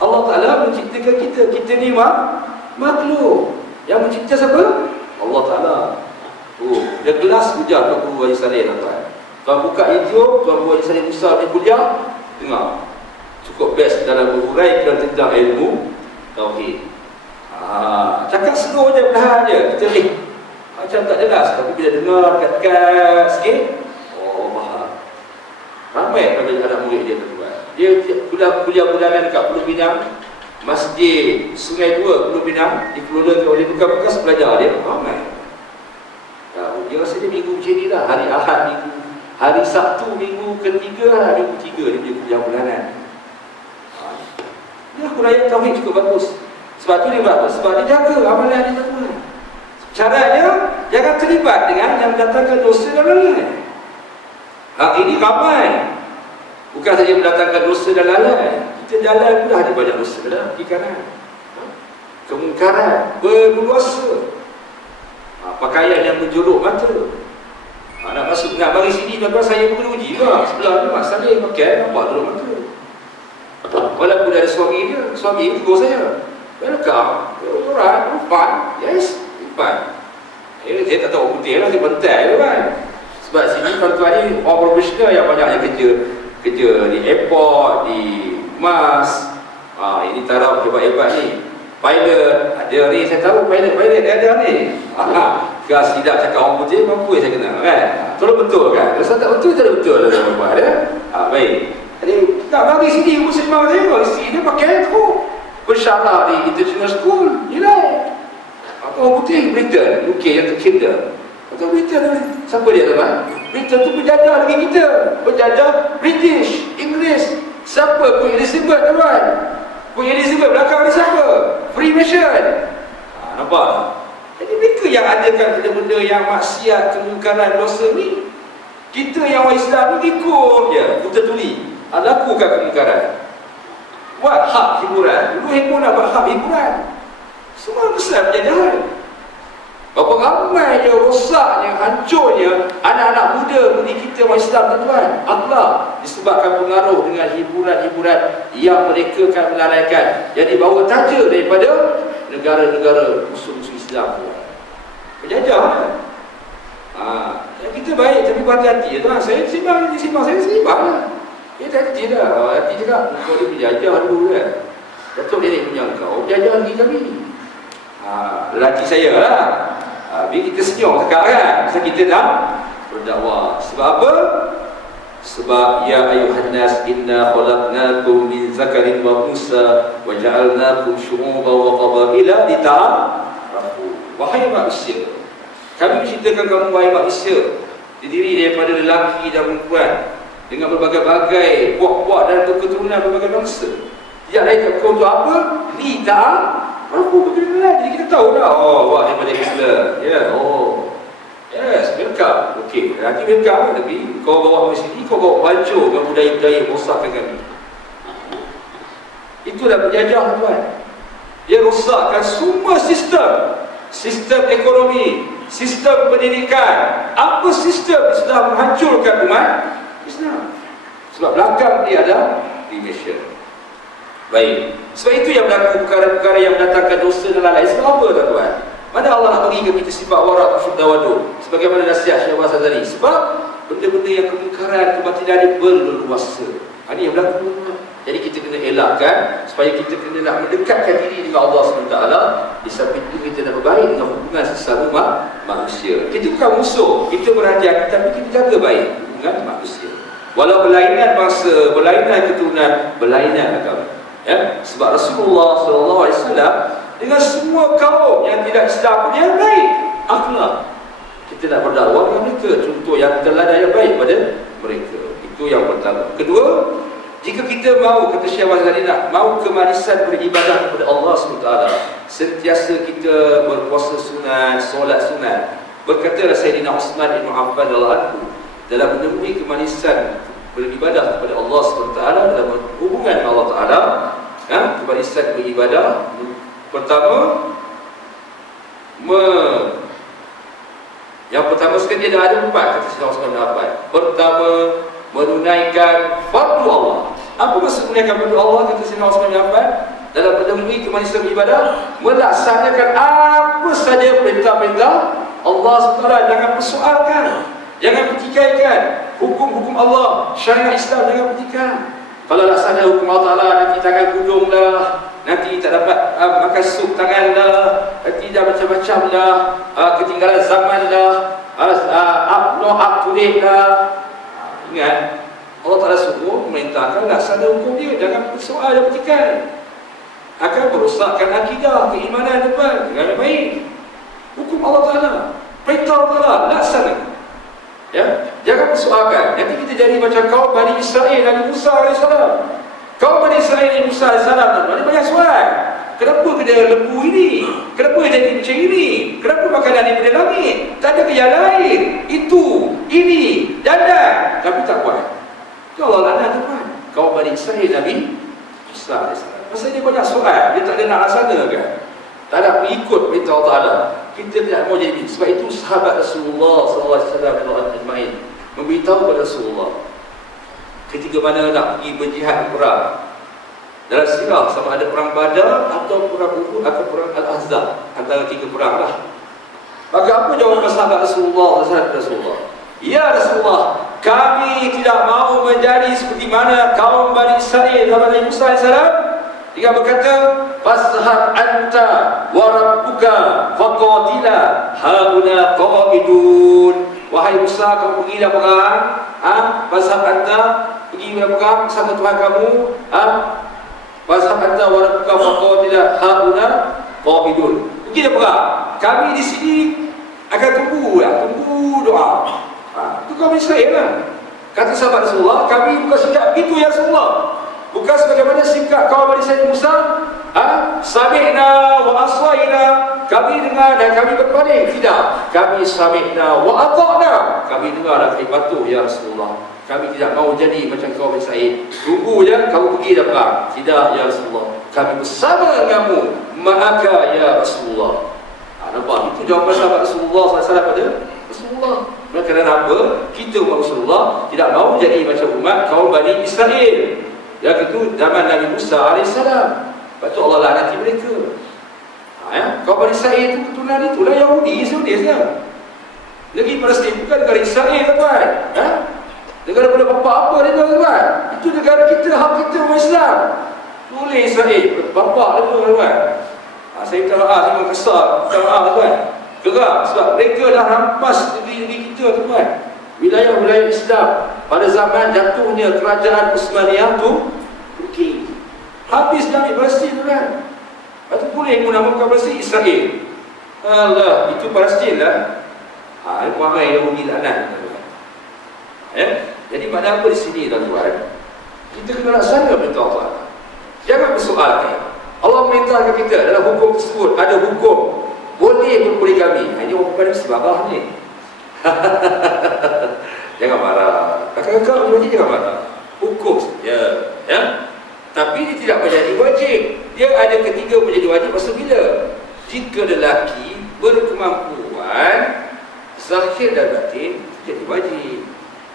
Allah Ta'ala menciptakan kita. Kita ni makhluk. Yang mencipta siapa? Allah Ta'ala. Dia kelas hujah Tuan Guru Haji Saleh tuan. Tuan buka YouTube, Tuan Guru Haji Saleh Musa ni kuliah, tengok. Cukup best dalam berhuraikan tentang ilmu Tauhid. Cakap slow je, perlahan je. Kita macam tak jelas. Tapi bila dengar kat sikit, faham. Ramai pada anak murid dia tuan. Dia kuliah bulanan dekat Pulau Pinang, Masjid Sungai Dua Pulau Pinang, dikelola oleh bekas-bekas pelajar dia. Ramai. Dia rasa dia minggu macam ni lah. Hari Ahad minggu, hari Sabtu minggu ketiga, hari ketiga dia punya kuliah bulanan. Dia huraian Tauhid cukup bagus. Sebab tu dia buat apa? Sebab dia jaga amalan dia tuan. Caranya jangan terlibat dengan yang mendatangkan dosa dan lalai. Hari ini ramai bukan saja mendatangkan dosa dan lalai, kita jalan pun ada banyak dosa dalam kiri kanan. Kemungkaran berluasa. Pakaian yang menjolok mata. Nak bagi sini tuan-tuan, saya pun uji lah. Sebelah ni Mak Saleh pakai nampak jolok mata. Walaupun ada suami dia, suami tegur saya. Welcome, orang, umpan, yes, umpan. Saya tak tahu putih lah, dia bentai tu kan. Sebab sini tuan-tuan ni orang profesional yang banyaknya kerja di airport, di mas. Ini taraf hebat-hebat ni. Pilot, ada ni saya tahu pilot ada ni. Gas tidak cakap orang putih, mampu saya kenal kan. Betul kan? Rasa tak betul, tak betul lah tuan-tuan ada. Baik. Jadi tak bagi sini muslimah dia, isteri dia pakai tu. Bersyarah di international school, yelah. Orang putih Britain, UK yang terkira. Atau Britain ni, siapa dia tuan? Britain tu penjajah lagi kita. Penjajah British, Inggeris. Siapa Queen Elizabeth tuan? Queen Elizabeth belakang ni siapa? Freemason. Nampak? Jadi mereka yang adakan benda-benda yang maksiat, kemungkaran, dosa ni. Kita yang orang Islam ni ikut je, buta tuli. Lakukan kemungkaran. Buat hak hiburan. Dulu handphone nak buat hak hiburan. Semua besar penjajahan. Berapa ramai je rosaknya, hancurnya anak-anak muda budi kita orang Islam, tuan-tuan. Allah disebabkan pengaruh dengan hiburan-hiburan yang mereka akan melalaikan. Jadi bawa taja daripada negara-negara musuh-musuh Islam. Penjajah kan? Kita baik tapi berhati-hati tuan. Saya simbang, saya simbang lah. Hati dah. Hati cakap kau ni penjajah dulu kan. Datuk dia punya kau penjajah lagi kami. Lelaki saya lah. Biar kita senyum cakap kan. Sebab kita dah berdakwah. Sebab apa? Sebab ya ayuhan nas inna khalaqnakum min zakarin wa unsa wa ja'alnakum syu'uban wa qabaila lita'arafu. Wahai manusia, kami menciptakan kamu wahai manusia terdiri daripada lelaki dan perempuan dengan berbagai-bagai puak-puak dan keturunan berbagai bangsa. Tidak lain kat kau untuk apa? Lita'arafu, berkenalan. Jadi kita tahu dah, oh wah daripada Islam. Ya, oh yes, welcome. Okey, nanti welcome tapi kau bawa ke sini, kau bawa hancur dengan budaya-budaya rosakkan kami. Itulah penjajah tuan. Dia rosakkan semua sistem ekonomi, sistem pendidikan. Apa sistem sudah menghancurkan umat Islam. Sebab belakang dia ada di Malaysia. Baik. Sebab itu yang berlaku perkara-perkara yang mendatangkan dosa dan lalai. Sebab apa tuan-tuan? Mana Allah nak bagi ke kita sifat warak tawaduk sebagaimana nasihat Syekh Abbas tadi. Sebab benda-benda yang kemungkaran, kebatilan dia berleluasa. Ini yang berlaku. Jadi kita kena elakkan supaya kita kena nak mendekatkan diri dengan Allah SWT. Di samping itu kita nak berbaik dengan hubungan sesama manusia. Kita bukan musuh, kita berhati-hati tapi kita jaga baik hubungan manusia. Walau berlainan bangsa, berlainan keturunan, berlainan agama. Ya? Sebab Rasulullah SAW dengan semua kaum yang tidak Islam pun yang baik akhlak. Kita nak berdakwah dengan mereka, contoh yang teladan yang baik pada mereka. Itu yang pertama. Kedua, jika kita mahu, kata Syekh Abbas tadi, nak mahu kemanisan beribadah kepada Allah SWT, sentiasa kita berpuasa sunat, solat sunat. Berkatalah Sayyidina Uthman bin Affan dalam menemui kemanisan beribadah kepada Allah SWT, dalam hubungan dengan Allah Ta'ala, kemanisan beribadah. Pertama, yang pertama sekali dia ada 4, kata Sayyidina Uthman bin Affan. Pertama, menunaikan fardu Allah. Apa maksud menunaikan fardu Allah, kata Sayyidina Uthman bin Affan? Dalam menemui kemanisan beribadah, melaksanakan apa saja perintah-perintah Allah SWT. Jangan persoalkan, jangan pertikaikan hukum-hukum Allah, syariat Islam, jangan pertikaikan. Kalau laksana hukum Allah Ta'ala, nanti tangan gudung lah, nanti tak dapat makan sup tangan lah, nanti dah macam-macam lah, ketinggalan zaman lah, up to date lah. Ingat, Allah Ta'ala suruh memerintahkan laksana hukum dia, jangan bersoal dan pertikaian. Akan merosakkan akidah, keimanan depan, dengan baik. Hukum Allah Ta'ala, perintah Allah Ta'ala, laksana. Ya, jangan persoalkan. Nanti kita jadi macam kaum Bani Israel Nabi Musa AS. Kaum Bani Israel Nabi Musa AS, ada banyak soal. Kenapa kena lembu ini? Kenapa jadi macam ini? Kenapa makanan ini dari langit? Tak ada ke yang lain? Itu, ini, dan. Tapi tak buat. Itu Allah laknat tuan. Kaum Bani Israel Nabi Musa AS. Pasal dia banyak soal, dia tak ada nak laksanakan, tak ada mengikut perintah Allah Ta'ala. Kita tidak mau jadi. Sebab itu sahabat Rasulullah SAW memberitahu kepada Rasulullah ketika mana nak pergi berjihad perang. Dalam sirah, sama ada perang Badar atau perang Uhud atau perang Al-Ahzab, antara 3 perang lah. Maka apa jawapan sahabat Rasulullah SAW? Ya Rasulullah, kami tidak mahu menjadi seperti mana kaum Bani Israel zaman Nabi Musa AS. Dia berkata, fashhad anta wa rabbuka faqatila hauna qa'idun. Wahai Musa, kamu pergilah perang, fashhad anta, pergi perang bersama Tuhan kamu, fashhad anta wa rabbuka faqatila hauna qa'idun. Pergilah perang. Kami di sini akan tunggu doa. Itu kaum Israel lah. Kata sahabat Rasulullah, kami bukan sikap begitu ya Rasulullah. Bukan sebagaimana sikap kaum Bani Israil Musa, sami'na wa aswa'ina, kami dengar dan kami berpaling. Tidak, kami sami'na wa ata'na, kami dengar dan kami patuh ya Rasulullah. Kami tidak mahu jadi macam kaum Bani Israil. Tunggu je, kamu pergi dah perang. Tidak ya Rasulullah, kami bersama denganmu, ma'aka ya Rasulullah. Nampak? Itu jawapan sahabat Rasulullah SAW pada Rasulullah. Kerana apa? Kita umat Rasulullah tidak mahu jadi macam umat kaum Bani Israel. Yang itu zaman Nabi Musa AS. Lepas tu Allah laknati mereka. Kaum Bani Israel itu keturunan itulah Yahudi sebenarnya. Negeri Palestin bukan negara Israel tuan. Negara pada bapa apa dia tuan? Itu negara kita, hak kita umat Islam. Boleh Israel, bapa dia tuan. Saya minta maaf, saya kesal, minta maaf tuan. Gerak sebab mereka dah rampas negeri kita tuan. Wilayah-wilayah Islam pada zaman jatuhnya kerajaan Utsmaniyah tu Turki. Habis Nabi Palestin tuan. Lepas tu boleh menamakan Palestin Israel. Allah, itu Palestin lah. Ramai Yahudi laknat. Jadi makna apa di sini tuan-tuan? Kita kena laksana perintah Allah. Jangan bersoalkan. Allah merintahkan kita dalam hukum tersebut ada hukum boleh berpoligami. Ini orang pada mesti marah ni. Jangan marah. Kakak-kakak wajib jangan marah. Hukum saja. Tapi dia tidak menjadi wajib. Dia ada ketiga menjadi wajib masa bila? Jika lelaki berkemampuan zahir dan batin jadi wajib.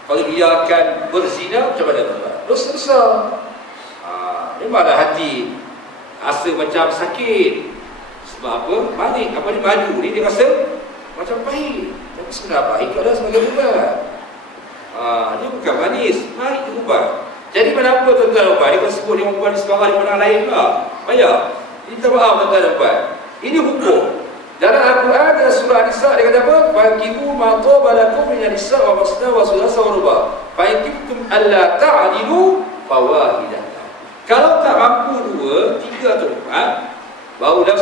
Kalau dia akan berzina macam mana? Dosa besar. Memanglah hati rasa macam sakit. Sebab apa? Manik. Apa ni maju ni dia rasa macam pahit. Tapi sebenarnya pahit adalah sebagai ubat. Dia bukan manis. Mari kita ubah. Jadi kenapa tuan-tuan ubah? Dia sebut dia ubah di sebarang di mana lain lah. Bayar. Ini tak maaf tuan-tuan ubah. Ini hukum. Dalam Al-Quran dalam surah An-Nisa dia kata apa? Fankihu ma taba lakum minan nisa wa masna wa thulatha wa ruba. Fa in kuntum alla ta'dilu fawahidah. Kalau tak mampu 2, 3 atau 4, baru dah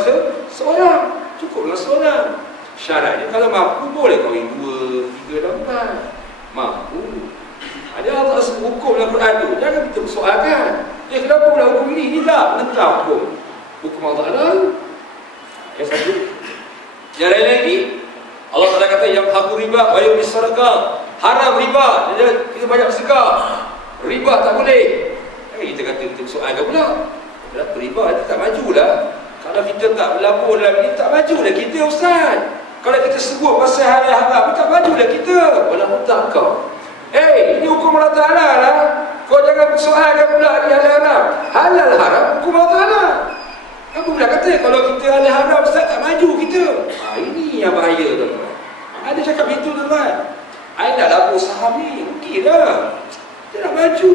seorang. Cukuplah seorang. Syaratnya kalau mampu boleh kahwin 2, 3 dan 4. Mampu. Ada Allah sebut hukum dalam Quran tu. Jangan kita persoalkan. Kenapa pula hukum ini? Ini tak menentang hukum Allah lah. Yang satu. Yang lain lagi, Allah Taala kata yang haku riba wa yubis sadaqah. Haram riba. Kita banyak sedekah. Riba tak boleh. Kita kata kita persoalkan pula. Kenapa riba kita tak majulah? Kalau kita tak berlabur dalam ini, tak majulah kita ustaz. Kalau kita sebut pasal halal haram, tak majulah kita. Walau tak kau. Ini hukum Allah Ta'ala lah. Kau jangan persoalkan pula ni halal haram. Halal haram hukum Allah Ta'ala. Kamu pula kata kalau kita halal haram ustaz tak maju kita. Ini yang bahaya tuan-tuan. Ada cakap itu tuan-tuan. I nak labur saham ni, okeylah. Kita nak maju.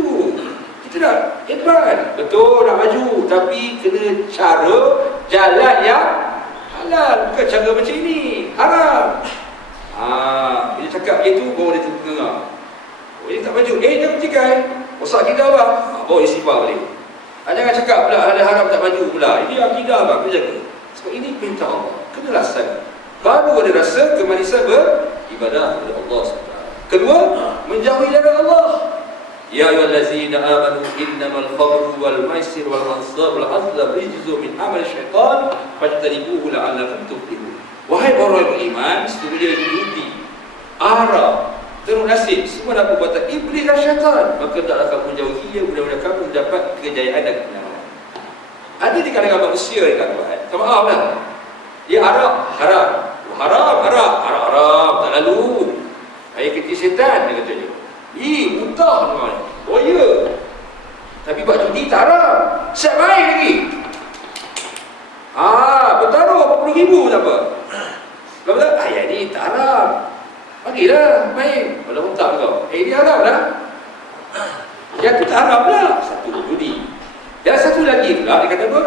Kita nak advance. Betul nak maju. Tapi kena cara jalan yang halal. Bukan cara macam ini. Haram. Bila cakap itu baru dia terdengar. Dia tak maju. Jangan cikai. Rosak akidah bang. Bawa istighfar balik. Jangan cakap pula ada haram tak maju pula. Ini akidah bang. Kena jaga. Sebab ini perintah Allah. Kena laksana. Baru ada rasa kemanisan beribadah kepada Allah SWT. Kedua, menjauhi dari Allah. Ya ayyuhallazina amanu innamal khamru wal maisir wal ansab wal azlam rijzun min amali syaitan fajtanibuhu la'allakum tuflihun. Wahai orang yang beriman, sesungguhnya judi, arak, terus nasib, semua adalah perbuatan iblis dan syaitan. Maka taklah kamu menjauhi ia, mudah-mudahan kamu mendapat kejayaan dan kemenangan. Ada di kalangan manusia ni tuan-tuan. Maaf lah. Dia arak haram. Haram tak lalu. Air kecil setan dia katanya. Muntah tuan. Oh ya. Tapi buat judi tak haram. Siap main lagi. Bertaruh 40,000 tak apa. Kalau tak, ayat ni tak haram. Bagilah main. Kalau muntah kau. Ini haram lah. Yang tu tak haram lah. Satu judi. Dan satu lagi pula dia kata apa?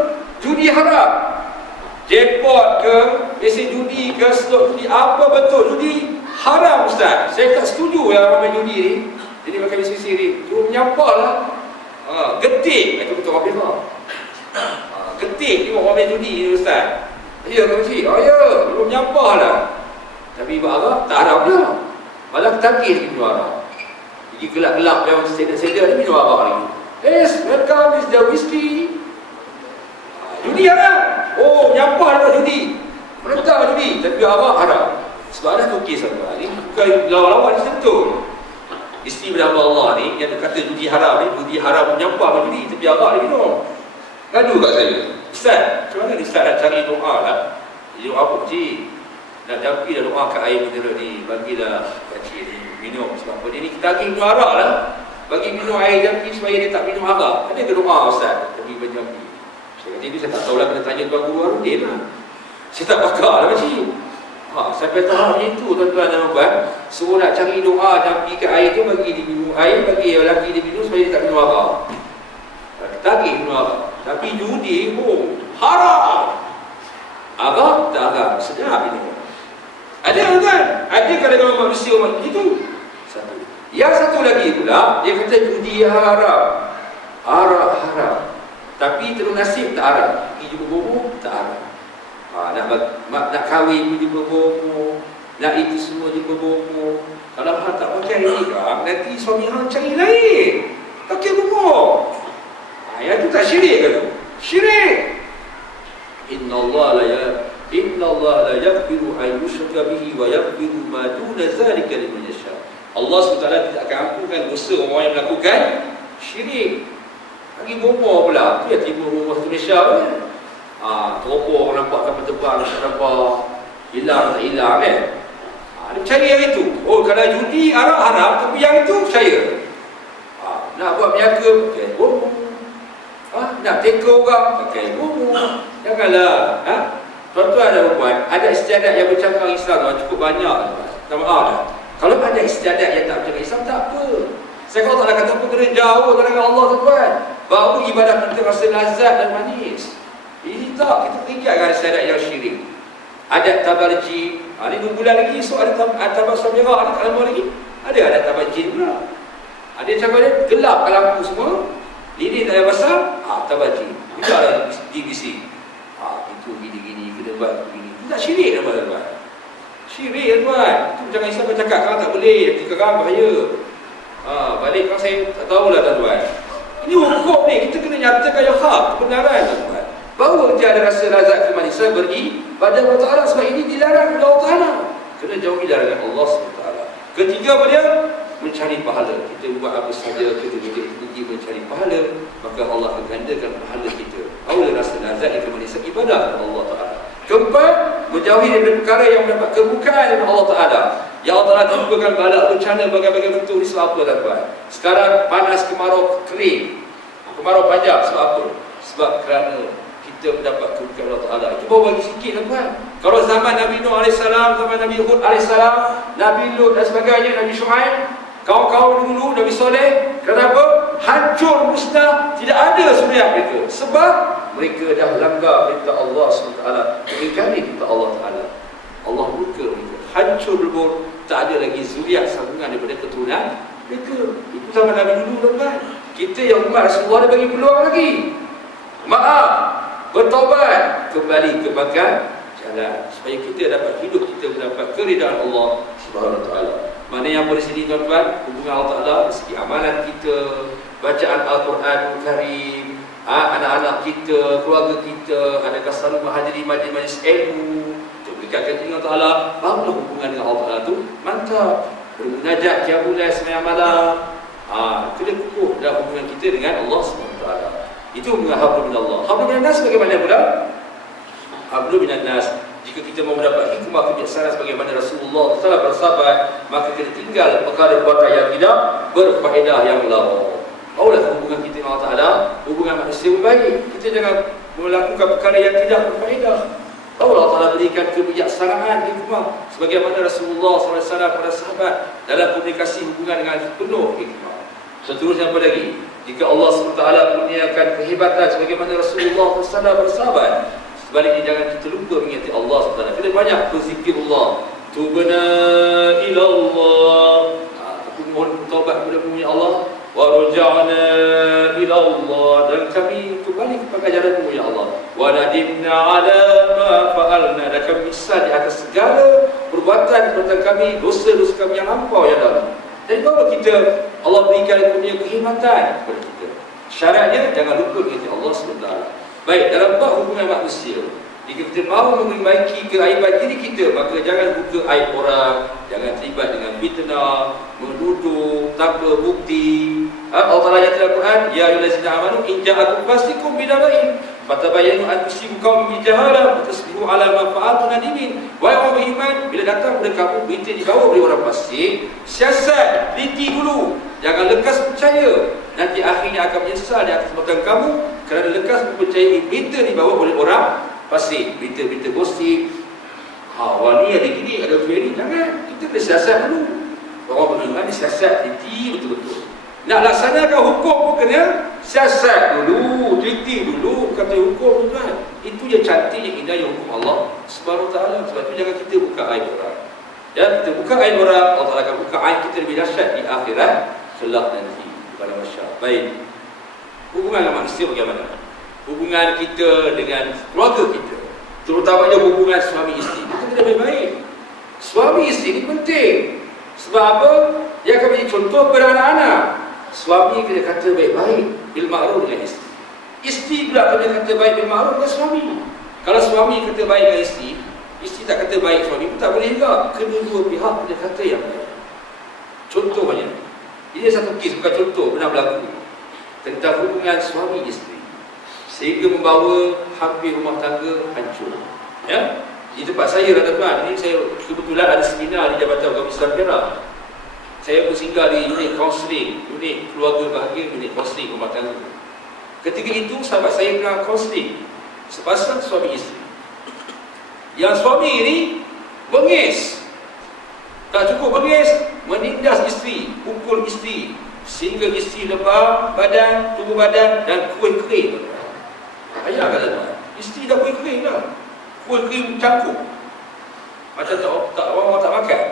Judi haram. Jackpot ke, basic judi ke, slot judi, apa betul judi haram ustaz. Saya tak setuju yang main judi ni. Jadi pakai bisnis ni, cuma menyampah lah. Getik, itu betul habis lah. Getik ni orang main judi ni ustaz. Ya ke makcik? Ya, belum menyampah lah. Tapi ibu Arab tak haram lah. Malah ketakis lagi minum Arab. Pergi gelap-gelap yang sedar-sedar ni minum Arab lagi. Yes, welcome is the whiskey. Judi haram. Nyampah dapat judi. Menentang judi. Tapi Arab haram. Sebab ada tu kes apa? Ini bukan lawan-lawan, ini betul. Isteri berhamba Allah ni yang kata judi haram ni, judi haram menyampah dengan judi. Tapi Arab dia minum. Ngadu kat saya. Ustaz, macam mana ni Ustaz nak cari doa lah? Doa apa cik? nak jampi dah doa kat air mineral ni, bagilah kecil ni minum. Sebab apa dia ni kita lagi minum arak lah, bagi minum air jampi supaya dia tak minum arak. Ada ke doa Ustaz bagi jampi? Saya kata, saya tak tahulah, kena tanya Tuan Guru Harudin lah, saya tak pakar lah makcik. Sampai tahap macam itu tuan-tuan dan puan, suruh nak cari doa jampi kat air tu, bagi dia minum air, bagi lelaki dia minum supaya dia tak minum arak. Tagih minum arak. Tapi judi haram. Arak tak haram, sedap ini. Ada kan? Ada kadang-kadang manusia macam itu. Satu. Yang satu lagi pula, dia kata judi haram, arak haram, tapi terus nasib tak haram. Pergi jumpa bobo tak haram. Nak kahwin jumpa bobo, nak itu semua jumpa bobo. Kalau hang tak pakai ini kan, nanti suami hang cari lain, pakai bobo. Yang tu tak syirik ke tu? Syirik. Inna Allah la yaghfiru an yushraka bihi wa yaghfiru ma duna zalika liman yasha. Allah SWT tidak akan ampunkan dosa orang yang melakukan syirik. Lagi bobo pula, tu yang tiba rumah Malaysia kan. Teropong orang nampak kapal terbang, tak nampak, hilang tak hilang kan. Dia cari yang itu. Oh, kalau judi arak haram, tapi yang itu percaya. Nak buat niaga, pakai bobo. Nak teka orang, pakai bobo. Janganlah. Tuan-tuan dan puan, ada istiadat yang bercakap Islam cukup banyak. Tak maaf dah. Kalau ada istiadat yang tak bercakap Islam, tak apa. Saya kalau tak nak kata apa, kena jauh dengan Allah tuan-tuan. Baru ibadah kita rasa lazat dan manis. Ini tak, kita tinggalkan istiadat yang syirik. Adat tabarji, ni 2 bulan lagi, esok ada tabassum merah, ada tak lama lagi. Ada adat tabarji pula. Ada cakap dia, gelapkan lampu semua, lilin tak ada basah, tabarji. Tidak ada DBC. Itu gini-gini, kena buat begini. Itu tak syirik tuan-tuan. Syirik tuan. Itu jangan Islam bercakap, kalau tak boleh, ketika kan bahaya. Balik kan saya tak tahulah tuan-tuan. Ini hukum ni, kita kena nyatakan yang hak, kebenaran tuan-tuan. Bahawa dia ada rasa lazat kemanisan beri pada Allah Ta'ala, sebab ini dilarang oleh Allah Ta'ala. Kena jauhi larangan Allah SWT. Ketiga apa dia? Mencari pahala. Kita buat apa saja, kita pergi mencari pahala, maka Allah akan gandakan pahala kita. Bahawa rasa lazat yang kemanisan ibadah Allah Ta'ala. Keempat, menjauhi daripada perkara yang mendapat kebukaan dari Allah Ta'ala. Ya Allah Ta'ala timpakan bala bencana berbagai bentuk ni sebab apa tuan-tuan? Sekarang panas, kemarau, kering, kemarau panjang, sebab apa? Sebab kerana kita mendapat kebukaan Allah Ta'ala. Itu baru bagi sikit tuan-tuan. Kalau zaman Nabi Nuh AS, zaman Nabi Hud AS, Nabi Lut dan sebagainya, Nabi Syuaib, kaum-kaum dulu, Nabi Soleh, kenapa? Hancur, musnah, tidak ada suriat mereka. Sebab mereka dah langgar perintah Allah SWT, mengingkari perintah Allah Ta'ala. Allah murka mereka, hancur lebur, tak ada lagi zuriat sambungan daripada keturunan mereka. Itu zaman Nabi dulu tuan-tuan. Kita yang umat Rasulullah dia bagi peluang lagi. Maaf, bertaubat, kembali ke pangkat jalan, supaya kita dapat hidup, kita mendapat keridaan Allah Subhanahu Wa Taala. Mana yang boleh sini tuan-tuan, hubungan Allah Ta'ala, segi amalan kita, bacaan Al-Quran Karim, anak-anak kita, keluarga kita, adakah selalu menghadiri majlis ilmu untuk mendekatkan diri Allah Ta'ala, barulah hubungan dengan Allah Ta'ala tu mantap. Bermunajat qiyamul sembahyang malam, kena kukuh dalam hubungan kita dengan Allah SWT. Itu hubungan hablum minallah. Hablum minannas bagaimana pula? Hablum minannas, jika kita mahu mendapat hikmah kebijaksanaan sebagaimana Rasulullah SAW bersahabat, maka kita tinggal perkara-perkara yang tidak berfaedah yang lama. Barulah hubungan kita dengan Allah Ta'ala, hubungan manusia baik. Kita jangan melakukan perkara yang tidak berfaedah. Barulah Allah Ta'ala berikan kebijaksanaan, hikmah sebagaimana Rasulullah SAW pada sahabat dalam komunikasi hubungan dengan penuh hikmah. Seterusnya apa lagi? Jika Allah SWT kurniakan kehebatan sebagaimana Rasulullah SAW bersahabat, sebaliknya jangan kita lupa mengingati Allah SWT. Kita banyak berzikirullah, tubna ilallah, aku mohon bertaubat kepada-Mu ya Allah, wa raja'na ila Allah, dan kami kembali kepada ajaran-Mu ya Allah, wa nadimna ala ma fa'alna, dan kami menyesal di atas segala perbuatan kami, dosa-dosa kami yang lampau ya Allah. Jadi baru kita Allah berikan punya kehormatan kepada kita. Syaratnya jangan lupa mengingati Allah SWT. Baik, dalam bab hubungan manusia, jika kita mahu memperbaiki keaiban diri kita, maka jangan buka aib orang, jangan terlibat dengan fitnah, menuduh tanpa bukti. Allah Ta'ala nyatakan dalam Quran, ya ayyuhallazina amanu in ja'akum fasiqun binaba'in Fatabayyanu an tusibu qauman bijahalah fatasbihu ala ma fa'altu nadimin. Wahai orang beriman, bila datang kepada kamu berita dibawa oleh orang fasik, siasat, teliti dulu, jangan lekas percaya. Nanti akhirnya akan menyesal di atas perbuatan kamu kerana lekas mempercayai berita dibawa oleh orang fasik. Berita-berita gosip, wali ada gini, ada feri, jangan. Kita kena siasat dulu. Orang beriman siasat, teliti betul-betul. Nak laksanakan hukum pun kena siasat dulu, teliti dulu, kata hukum tu kan. Itu je cantik, yang indah, yang hukum Allah Subhanahu Wa Taala. Sebab tu jangan kita buka aib orang. Ya, kita buka aib orang, Allah Taala akan buka aib kita lebih dahsyat di akhirat kelak nanti pada masyarakat. Baik. Hubungan dengan manusia bagaimana? Hubungan kita dengan keluarga kita, terutamanya hubungan suami isteri, kita kena baik-baik. Suami isteri ini penting. Sebab apa? Dia akan menjadi contoh kepada anak-anak. Suami kena kata baik-baik bil ma'ruf dengan isteri. Isteri pula kena kata baik bil ma'ruf dengan suami. Kalau suami kata baik dengan isteri, isteri tak kata baik suami pun tak boleh juga. Kedua-dua pihak kena kata yang baik. Contoh banyak. Ini satu kes, bukan contoh, benar berlaku tentang hubungan suami isteri, sehingga membawa hampir rumah tangga hancur. Ya, di tempat saya tuan-tuan, ini saya kebetulan ada seminar di Jabatan Agama Islam Perak. Saya bersinggah di unit kaunseling, unit keluarga bahagia, unit kaunseling rumah tangga. Ketika itu sahabat saya pernah kaunseling sepasang suami isteri. Yang suami ini bengis, tak cukup bengis, menindas isteri, pukul isteri, sehingga isteri lebam badan, tubuh badan dan kuih kering. Ayah kata, isteri dah kuih kering dah, kuih kering cangkuk, macam tak orang tak makan.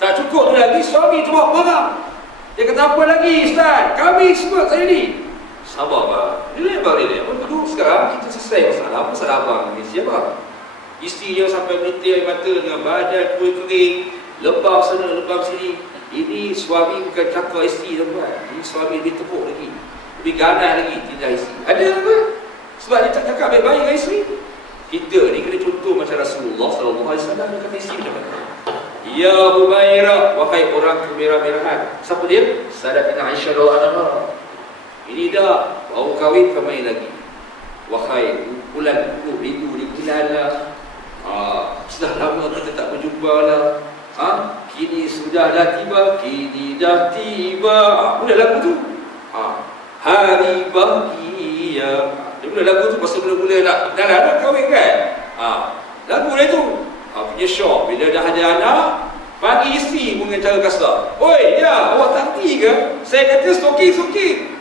Tak cukup tu lagi, suami tu bawa marah. Dia kata, apa lagi Ustaz? Kami semua saya ni. Sabar pak, relax pak, relax. Dulu sekarang kita selesai masalah. Masalah abang ni siapa? Isteri dia sampai menitik air mata dengan badan kuih kering, lebam sana, lebam sini. Ini suami bukan cakap isteri tuan. Ini suami lebih tepuk lagi, lebih ganas lagi tindak isteri. Ada apa? Sebab dia tak cakap baik-baik dengan isteri. Kita ni kena contoh macam Rasulullah SAW. Dia kata isteri macam mana? Ya Humairah, wahai orang kemerah-merahan. Siapa dia? Sayyidatina Aisyah radhiyallahu anha. Ini dah baru kahwin kembali lagi. Wahai bulan rindu di bulan lah. Sudah lama kita tak berjumpa lah. Kini sudah dah tiba, kini dah tiba. Mula lagu tu. Hari bahagia. Dia mula lagu tu pasal mula-mula nak kahwin kan. Lagu dia tu. Punya syok, bila dah ada anak, panggil isteri dengan cara kasar. Oi, ya, awak tak hati ke? Saya kata stoking.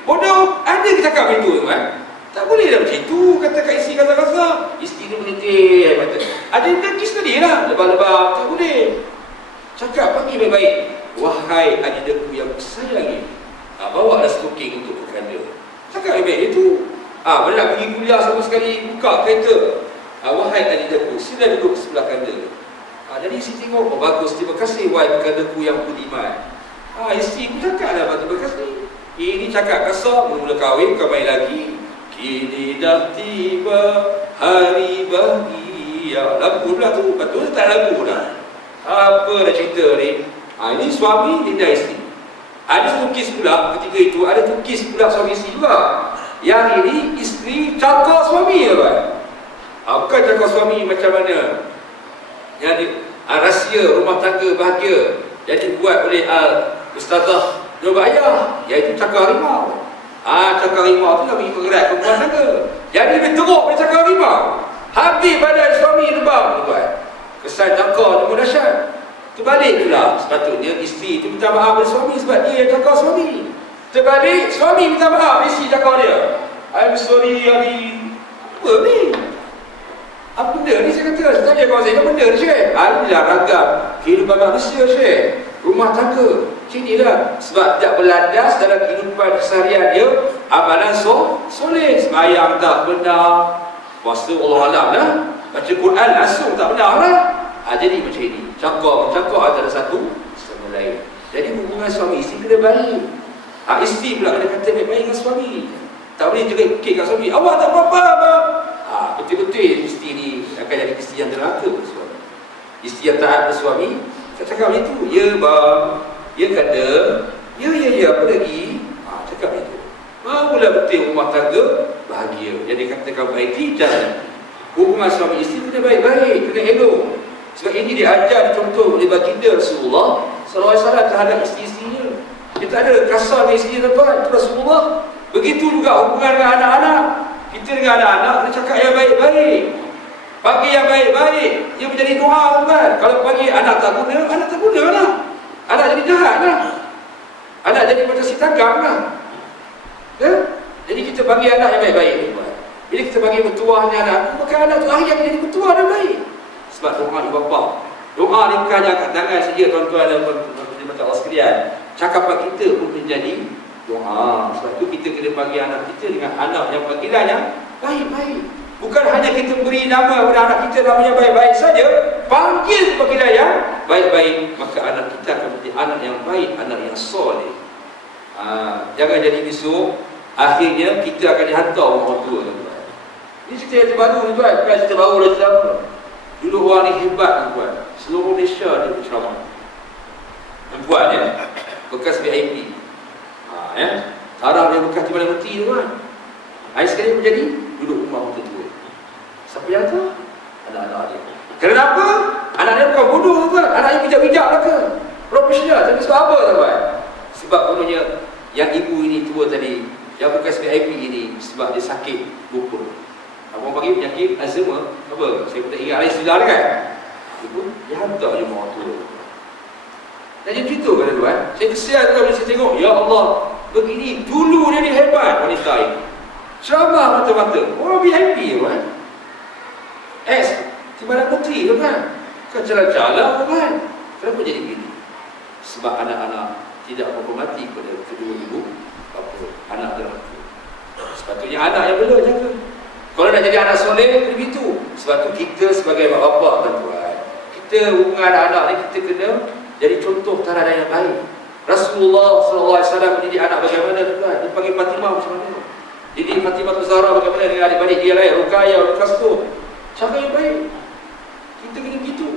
Bodoh, ada ke cakap macam tu kan? Tak boleh dah macam tu, kata kat isteri kasar-kasar. Isteri tu menitik, kata. Ada dagis tadi lah, lebah-lebah, tak boleh. Cakap, panggil baik-baik. Wahai adindaku yang sayangi, bawa dah stoking untuk berkanda. Cakap baik-baik itu. Bila nak pergi kuliah sama sekali, buka kereta. Wahai adindaku, sila duduk sebelah kanda. Jadi isteri tengok, bagus, terima kasih wahai kandaku yang budiman. Isteri pun cakap dah, terima kasih. Ini cakap kasar, mula kahwin, kembali lagi. Kini dah tiba hari bahagia. Lagu pula tu, betul tak lagu dah. Apa dah cerita ni? Ini suami tindak isteri. Ada tukis pula, ketika itu ada tukis pula suami isteri juga. Yang ini isteri cakap suami kan? Bukan cakap suami macam mana yang rahsia rumah tangga bahagia yang dibuat oleh Ustazah Nurbaya, iaitu cakap harimau. Cakap harimau tu nak bagi penggerak rumah tangga. Jadi lebih teruk dari cakap harimau. Habis badan suami lebam tuan. Kesan cakap tu pun dahsyat. Terbalik pula, sepatutnya isteri tu minta maaf pada suami sebab dia yang cakap suami. Terbalik, suami minta maaf isteri cakap dia. I'm sorry Ali. Apa ni? Apa benda ni saya kata? Saya tanya kawan saya, apa benda ni Syekh? Alhamdulillah ragam kehidupan manusia Syekh. Rumah tangga macam ni lah. Sebab tidak berlandas dalam kehidupan keseharian dia. Amalan soleh, sembahyang tak benar, puasa Allah Alam lah, baca Quran langsung tak benar lah. Jadi macam ini, cakap antara satu sama lain. Jadi hubungan suami isteri kena baik. Isteri pula kena kata baik-baik dengan suami. Tak boleh jerit-jerit kat suami, awak tak apa-apa abang. Betul-betul isteri ni akan jadi isteri yang derhaka pada suami. Isteri yang taat pada suami, cakap macam itu. Ya bang, ya kata, ya apa lagi? Cakap macam itu. Mula betul rumah tangga bahagia. bahagia. Yang dikatakan baik tidak. Hubungan suami isteri kena baik-baik, kena elok. Sebab ini diajar contoh oleh baginda Rasulullah SAW terhadap isteri-isterinya. Dia tak ada kasar dengan isteri tuan, itu Rasulullah. Begitu juga hubungan dengan anak-anak. Kita dengan anak-anak kena cakap yang baik-baik. Bagi yang baik-baik, dia menjadi doa tuan. Kalau bagi anak tak guna lah. Anak jadi jahat lah. Anak jadi macam si tagam lah. Ya? Jadi kita bagi anak yang baik-baik tuan. Bila kita bagi bertuahnya anak, maka anak tu akhirnya jadi bertuah dan baik. Sebab doa ibu bapa. Doa ni bukan angkat tangan saja tuan-tuan dan puan-puan Allah sekalian. Cakapan kita pun menjadi doa. Sebab tu kita kena bagi anak kita dengan anak yang panggilan yang baik-baik. Bukan hanya kita beri nama kepada anak kita namanya baik-baik saja, panggil panggilan yang baik-baik, maka anak kita akan menjadi anak yang baik, anak yang soleh. Jangan jadi besok akhirnya kita akan dihantar orang tua tuan. Ini cerita yang terbaru tuan, bukan cerita baru dah lama. Dulu orang ni hebat tuan. Seluruh Malaysia dia berceramah. Perempuan ya, bekas VIP. Ya. Sarang dia bekas Timbalan Menteri tuan. Hari sekali menjadi duduk rumah orang tua. Siapa yang tahu? Anak-anak dia. Kenapa? Anak dia bukan bodoh tuan. Anak dia bijak-bijak lah ke? Profesional. Tapi sebab apa tuan? Sebab kononnya yang ibu ini tua tadi, yang bekas VIP ini, sebab dia sakit bukul. Abang panggil penyakit Alzheimer. Apa? Saya pun tak ingat lain sudah kan? Ibu, dia hantar je orang tua. Dan dia cerita kata tuan. Saya kesian tuan bila saya tengok. Ya Allah, begini. Dulu dia ni hebat wanita ini. Ceramah mata-mata. Orang VIP tuan. Timbalan Menteri tuan. Bukan jalan-jalan tuan. Kenapa jadi begini? Sebab anak-anak tidak menghormati kepada kedua ibu bapa. Anak terhormat. Sepatutnya anak yang bela jaga. Kalau nak jadi anak soleh, kena begitu. Sebab tu kita sebagai bapa tuan-tuan, kita hubungan anak-anak ni kita kena jadi contoh teladan yang baik. Rasulullah SAW mendidik anak bagaimana tuan? Dia panggil Fatimah macam mana? Didik Fatimah Zahra bagaimana dengan adik-adik dia lain, Ruqayyah, Kastur. Cara yang baik. Kita kena begitu.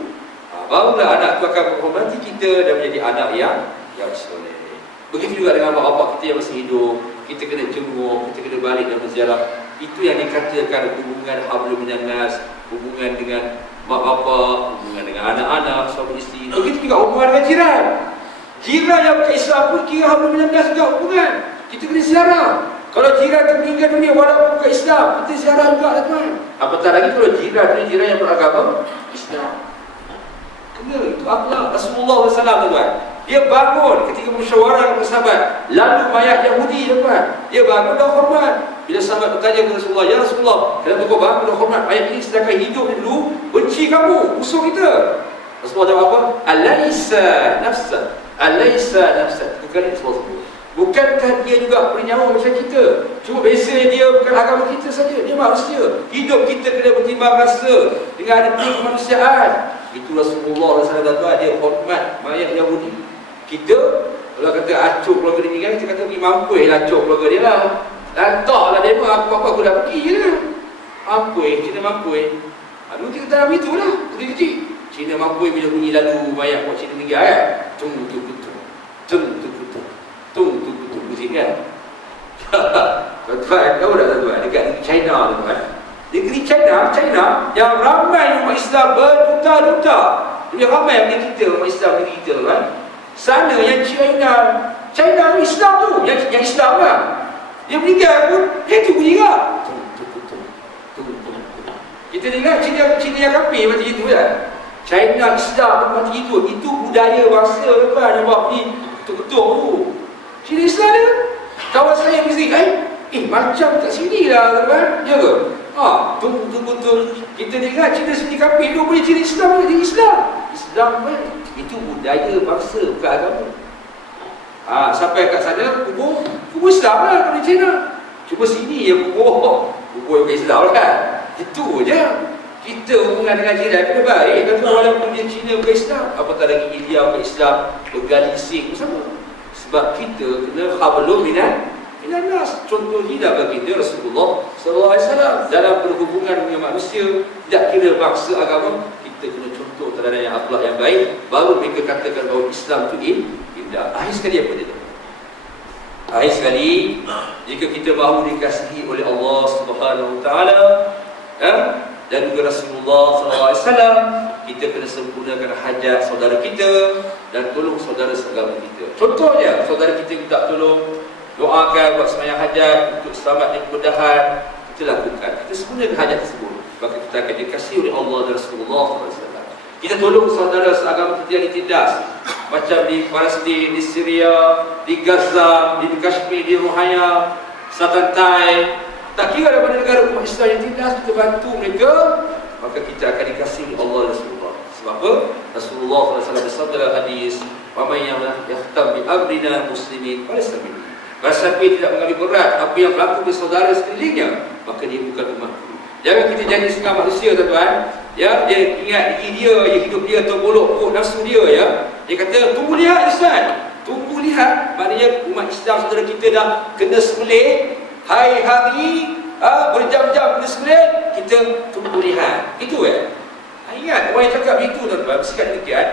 Barulah anak tu akan menghormati kita dan menjadi anak yang soleh. Begitu juga dengan bapa kita yang masih hidup. Kita kena jenguk, kita kena balik dan berziarah. Itu yang dikatakan hubungan hablum minan nas, hubungan dengan mak bapak, hubungan dengan anak-anak, suami isteri. Begitu juga hubungan dengan jiran. Jiran yang bukan Islam pun kira hablum minan nas juga hubungan. Kita kena ziarah. Kalau jiran tu meninggal dunia walaupun bukan Islam, kita ziarah juga tuan. Apatah lagi kalau jiran tu jiran yang beragama Islam. Kena, itu akhlak Rasulullah SAW tuan. Dia bangun ketika musyawarah dengan sahabat. Lalu mayat Yahudi tuan. Dia bangun dan hormat. Bila sahabat bertanya kepada Rasulullah, ya Rasulullah, kenapa kau bangun dan hormat mayat ini sedangkan hidup dia dulu benci kamu, musuh kita? Rasulullah jawab apa? Alaysa nafsa. Alaysa nafsa. Kekali Rasulullah. Bukankah dia juga bernyawa macam kita? Cuma biasa dia bukan agama kita saja. Dia manusia. Hidup kita kena bertimbang rasa dengan ada kemanusiaan. Itu Rasulullah SAW dia hormat mayat Yahudi. Kita kalau kata acuk keluarga dia kan, kita kata pergi mampus lah acuk keluarga dia lah. Lantaklah dia pun aku dah pergi je lah. Mampus, Cina mampus. Dulu kita dalam itu lah, kecil-kecil. Cina mampus bila bunyi lalu mayat buat Cina meninggal kan. Tung tung tung tung tung tung tung tung tung muzik kan. Tuan-tuan tahu tak tuan dekat negeri China tuan. Negeri China yang ramai umat Islam berjuta-juta. Dia ramai yang kita umat Islam negeri kita kan. Sana yang China Islam tu, yang Islam lah. Dia meninggal pun, itu bunyi tak? Kita dengar Cina yang kafir macam itu kan. China Islam macam itu. Itu budaya bangsa kan yang buat ni ketuk-ketuk tu. Cina Islam dia. Kawan saya mesti macam kat sini lah kan. Ya ke? Betul. Kita dengar Cina sendiri kafir, dia boleh Cina Islam dia Islam. Islam kan. Itu budaya bangsa, bukan agama. Sampai kat sana kubur Islam lah kalau di China. Cuma sini ya kubur yang Islam kan. Itu je. Kita hubungan dengan jiran kena baik. Kata walaupun dia Cina bukan Islam, apatah lagi India bukan Islam, bergalising bersama. Sebab kita kena hablum minan nas. Contoh tidak baginda Rasulullah SAW dalam berhubungan dengan manusia, tidak kira bangsa agama. Kita kena contoh teladan yang akhlak yang baik, baru mereka katakan bahawa Islam itu indah. Akhir sekali apa dia? Akhir sekali, jika kita mahu dikasihi oleh Allah Subhanahu Wa Taala, dan juga Rasulullah SAW, kita kena sempurnakan hajat saudara kita dan tolong saudara seagama kita. Contohnya, saudara kita minta tolong, doakan buat sembahyang hajat untuk selamat dan kemudahan, kita lakukan. Kita sempurnakan hajat tersebut, maka kita akan dikasihi oleh Allah dan Rasulullah SAW. Kita tolong saudara seagama kita yang ditindas, macam di Palestin, di Syria, di Gaza, di Kashmir, di Rohingya, Satantai. Tak kira daripada negara umat Islam yang tindas, kita bantu mereka, maka kita akan dikasihi Allah dan Rasulullah. Sebab apa? Rasulullah SAW bersabda dalam hadis, "Wa may yahtam bi amrina muslimin falaysa minna." Barang siapa tidak mengambil berat apa yang berlaku di saudara sekelilingnya, maka dia bukan umatku. Jangan kita jadi setengah manusia, tuan-tuan. Ya, dia ingat diri dia, hidup dia terbolok kot nafsu dia, ya. Dia kata, tunggu lihat Ustaz. Tunggu lihat. Maknanya umat Islam saudara kita dah kena sembelih hari-hari, berjam-jam kena sembelih, kita tunggu lihat. Itu ingat orang yang cakap begitu, tuan-tuan, bersikap demikian.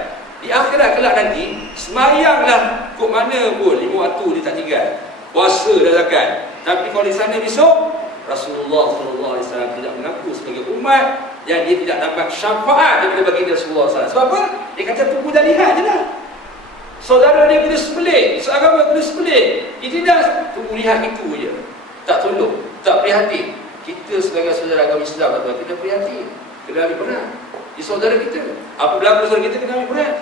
Di akhirat kelak nanti, semayanglah kok mana pun 5 waktu dia tak tinggal. Puasa dan zakat. Tapi kalau di sana besok, Rasulullah SAW tidak mengaku sebagai umat yang dia tidak dapat syafaat daripada baginda Rasulullah SAW. Sebab apa? Dia kata tunggu dan lihat je lah. Saudara dia kena sembelih, seagama kena sembelih, dia tidak tunggu lihat itu je. Tak tolong, tak prihatin. Kita sebagai saudara agama Islam, kita prihatin, kena ambil berat di saudara kita. Apa berlaku saudara kita, kena ambil berat.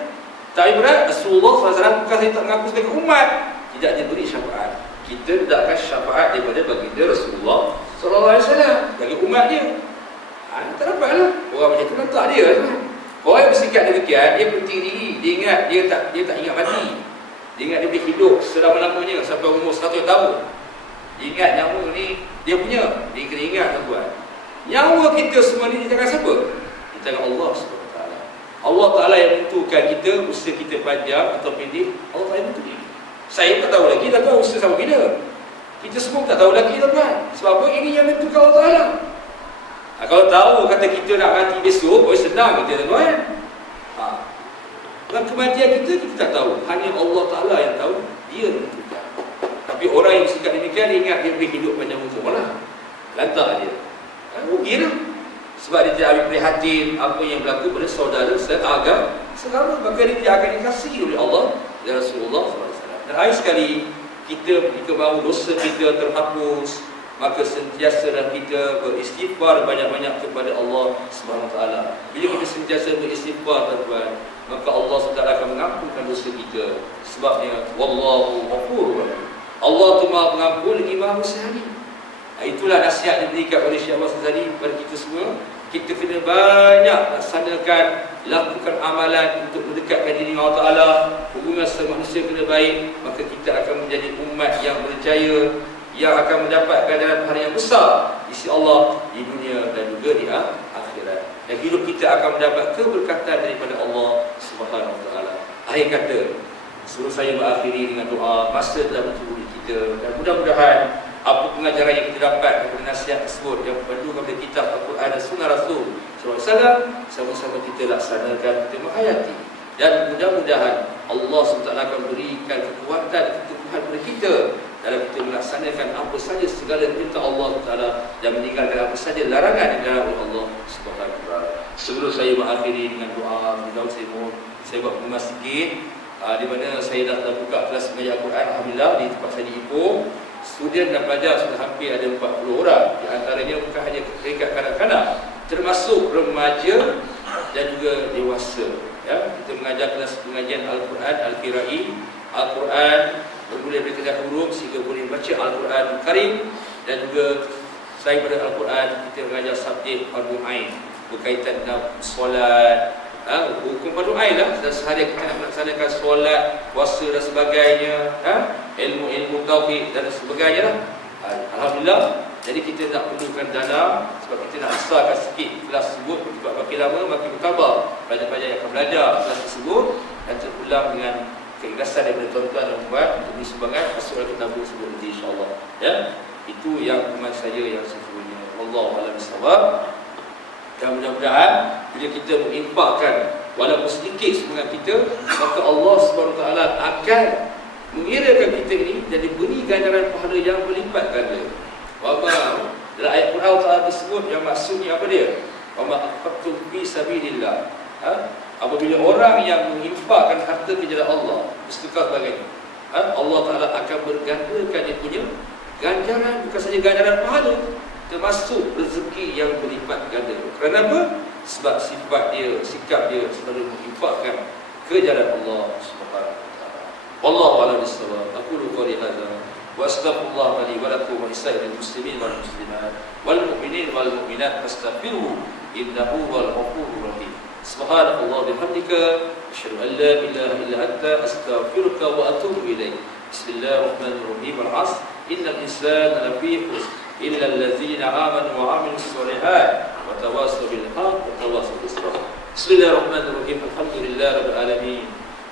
Tak ambil berat, Rasulullah SAW bukan saja tak mengaku sebagai umat, tidak diberi syafaat. Kita tidakkan syafaat daripada baginda Rasulullah SAW bagi umat dia. Tak dapatlah. Orang macam tu tak dia. Orang yang bersikap demikian, dia penting diri. Dia ingat, dia tak ingat mati. Dia ingat dia boleh hidup selama-lamanya sampai umur 100 tahun. Dia ingat nyawa ni dia punya. Dia kena ingat, tuan-tuan, nyawa kita semua ni di tangan siapa? Di tangan Allah SWT. Allah Ta'ala yang menentukan kita, usia kita panjang atau pendek. Allah Ta'ala yang menentukan. Saya tak tahu lagi, tak tahu usia sama bila. Kita semua tak tahu lagi, tuan-tuan. Sebab apa? Ini yang menentukan Allah Ta'ala. Kalau tahu kata kita nak mati besok, senang kita, tuan-tuan. Dan kematian kita tak tahu. Hanya Allah Ta'ala yang tahu. Dia menentukan. Tapi orang yang bersikap demikian, dia ingat dia boleh hidup panjang umur lah. Lantak dia. Rugilah. Sebab dia tidak ambil prihatin apa yang berlaku pada saudara seagama, maka dia tidak akan dikasihi oleh Allah dan Rasulullah SAW. Dan akhir sekali, kita jika mahu dosa kita terhapus, maka sentiasalah kita beristighfar banyak-banyak kepada Allah SWT. Bila kita sentiasa beristighfar, tuan-tuan, maka Allah SWT akan mengampunkan dosa kita. Sebabnya wallahu ghafurur rahim. Allah tu Maha Pengampun lagi Maha Bersihani. Itulah nasihat yang diberikan oleh Syekh Abbas tadi kepada kita semua. Kita kena banyak laksanakan, lakukan amalan untuk mendekatkan diri dengan Allah Ta'ala. Hubungan sesama manusia kena baik, maka kita akan menjadi umat yang berjaya, yang akan mendapatkan dalam hari yang besar di sisi Allah di dunia dan juga di akhirat. Dan hidup kita akan mendapat keberkatan daripada Allah Subhanahu Wa Taala. Akhir kata, sebelum saya mengakhiri dengan doa, masa telah mencuri kita, dan mudah-mudahan apa pengajaran yang kita dapat daripada nasihat tersebut yang berpandu kepada kitab Al-Quran dan Sunnah Rasul SAW, sama-sama kita laksanakan, kita menghayati, dan mudah-mudahan Allah SWT akan berikan kekuatan, keteguhan kepada kita dalam kita melaksanakan apa saja segala perintah Allah Taala dan meninggalkan apa saja larangan yang dilarang oleh Allah Subhanahu Wa Taala. Sebelum saya mengakhiri dengan doa, saya buat pengumuman sikit, di mana saya dah buka kelas mengajar Al-Quran, alhamdulillah, di tempat saya di Ipoh. Student dan pelajar sudah hampir ada 40 orang. Di antaranya bukan hanya peringkat kanak-kanak, termasuk remaja dan juga dewasa. Ya, kita mengajar kelas pengajian Al-Quran, Al-Qira'i, Al-Quran bermula dari kedai huruf sehingga boleh baca Al-Quran Karim, dan juga selain pada Al-Quran kita mengajar subjek Fardu Ain berkaitan dengan solat, hukum fardu ain lah, dan sehari kita nak melaksanakan solat, puasa dan sebagainya, ilmu-ilmu tauhid dan sebagainya lah. Alhamdulillah. Jadi kita nak perlukan dana sebab kita nak besarkan sikit kelas tersebut. Sebab makin lama makin bertambah pelajar-pelajar yang akan belajar kelas tersebut, dan terulang dengan keikhlasan daripada tuan-tuan dan puan untuk beri sumbangan masuk dalam tabung tersebut nanti, insya-Allah. Ya, itu yang pemahaman saya yang sesungguhnya. Wallahu a'lam bishawab. Dan mudah-mudahan bila kita menginfakkan walaupun sedikit sumbangan kita, maka Allah SWT akan mengirakan kita ini dan diberi ganjaran pahala yang berlipat ganda. Dalam ayat Quran Allah tersebut yang maksudnya apa dia? Wa ma anfaqtum fi sabilillah. Apabila orang yang menginfakkan harta ke jalan Allah, bersedekah sebagainya, Allah Ta'ala akan bergandakan dia punya ganjaran, bukan saja ganjaran pahala, termasuk rezeki yang berlipat ganda. Kenapa? Sebab sifat dia, sikap dia selalu menginfakkan ke jalan Allah Subhanahu wa taala. Wallahu a'lam bissawab. Aqulu qouli hadza wa astaghfirullah li wa lakum wa lisa'iril muslimin wal muslimat wal mu'minin wal mu'minat fastaghfiruhu innahu huwal ghafurur rahim. Subhanallah bihamdika asyhadu an la ilaha illa anta astaghfiruka wa atubu ilaik. Bismillahirrahmanirrahim. Al-'asr innal insana lafi khusr illa allazina amanu wa 'amilus shalihat wa tawassaw bil haqq wa tawassaw bis sabr. Bismillahirrahmanirrahim. Alhamdulillahi rabbil alamin.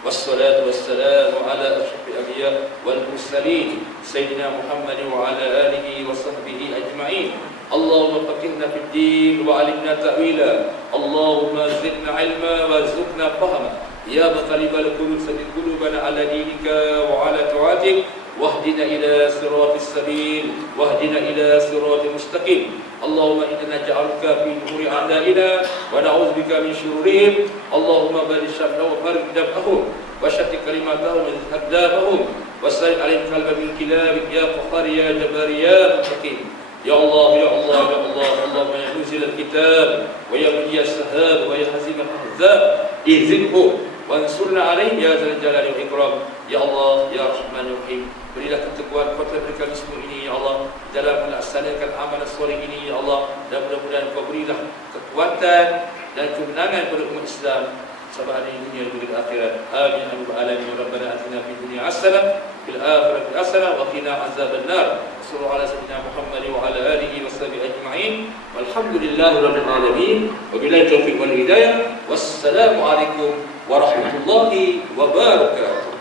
Wassalatu wassalamu ala asyrafil anbiya wal mursalin sayyidina Muhammad wa ala alihi wa sahbihi ajma'in. Allahumma faqihna fid din wa 'allimna ta'wila. Allahumma zidna 'ilma wa zidna fahma. Ya muqallibal qulub sabbit qulubana 'ala dinika wa 'ala ta'atik. Wahdina ila siratis sabil wahdina ila siratal mustaqim. Allahumma inna naj'aluka fi nuri a'daina wa na'udzubika min syururihim. Allahumma barik syamlahum wa barik dabahum wa syatti kalimatahum min hadabahum wa sallim alaihim qalban bil kilab ya qahhar ya jabbar ya muttaqin. Ya Allah ya Allah ya Allah. Allahumma ya munzil al-kitab wa ya mujiyas sahab wa ya hazim al-ahzab ihzibhu wa ansurna alaihim ya zal jalali wal ikram. Ya Allah ya Rahman ya Rahim, berilah ketakwaan kepada mereka semua ini ya Allah dalam melaksanakan amalan soleh ini ya Allah, dan mudah-mudahan Kau berilah kekuatan dan kemenangan kepada umat Islam sampai hari dunia dan akhirat. Amin ya rabbal alamin. Rabbana atina fid dunya hasanah fil akhirati hasanah wa qina azabannar. Sallallahu ala sayyidina Muhammad wa ala alihi washabihi ajma'in. Walhamdulillahi rabbil alamin. Wabillahi taufiq wal hidayah. Wassalamu alaikum warahmatullahi wabarakatuh.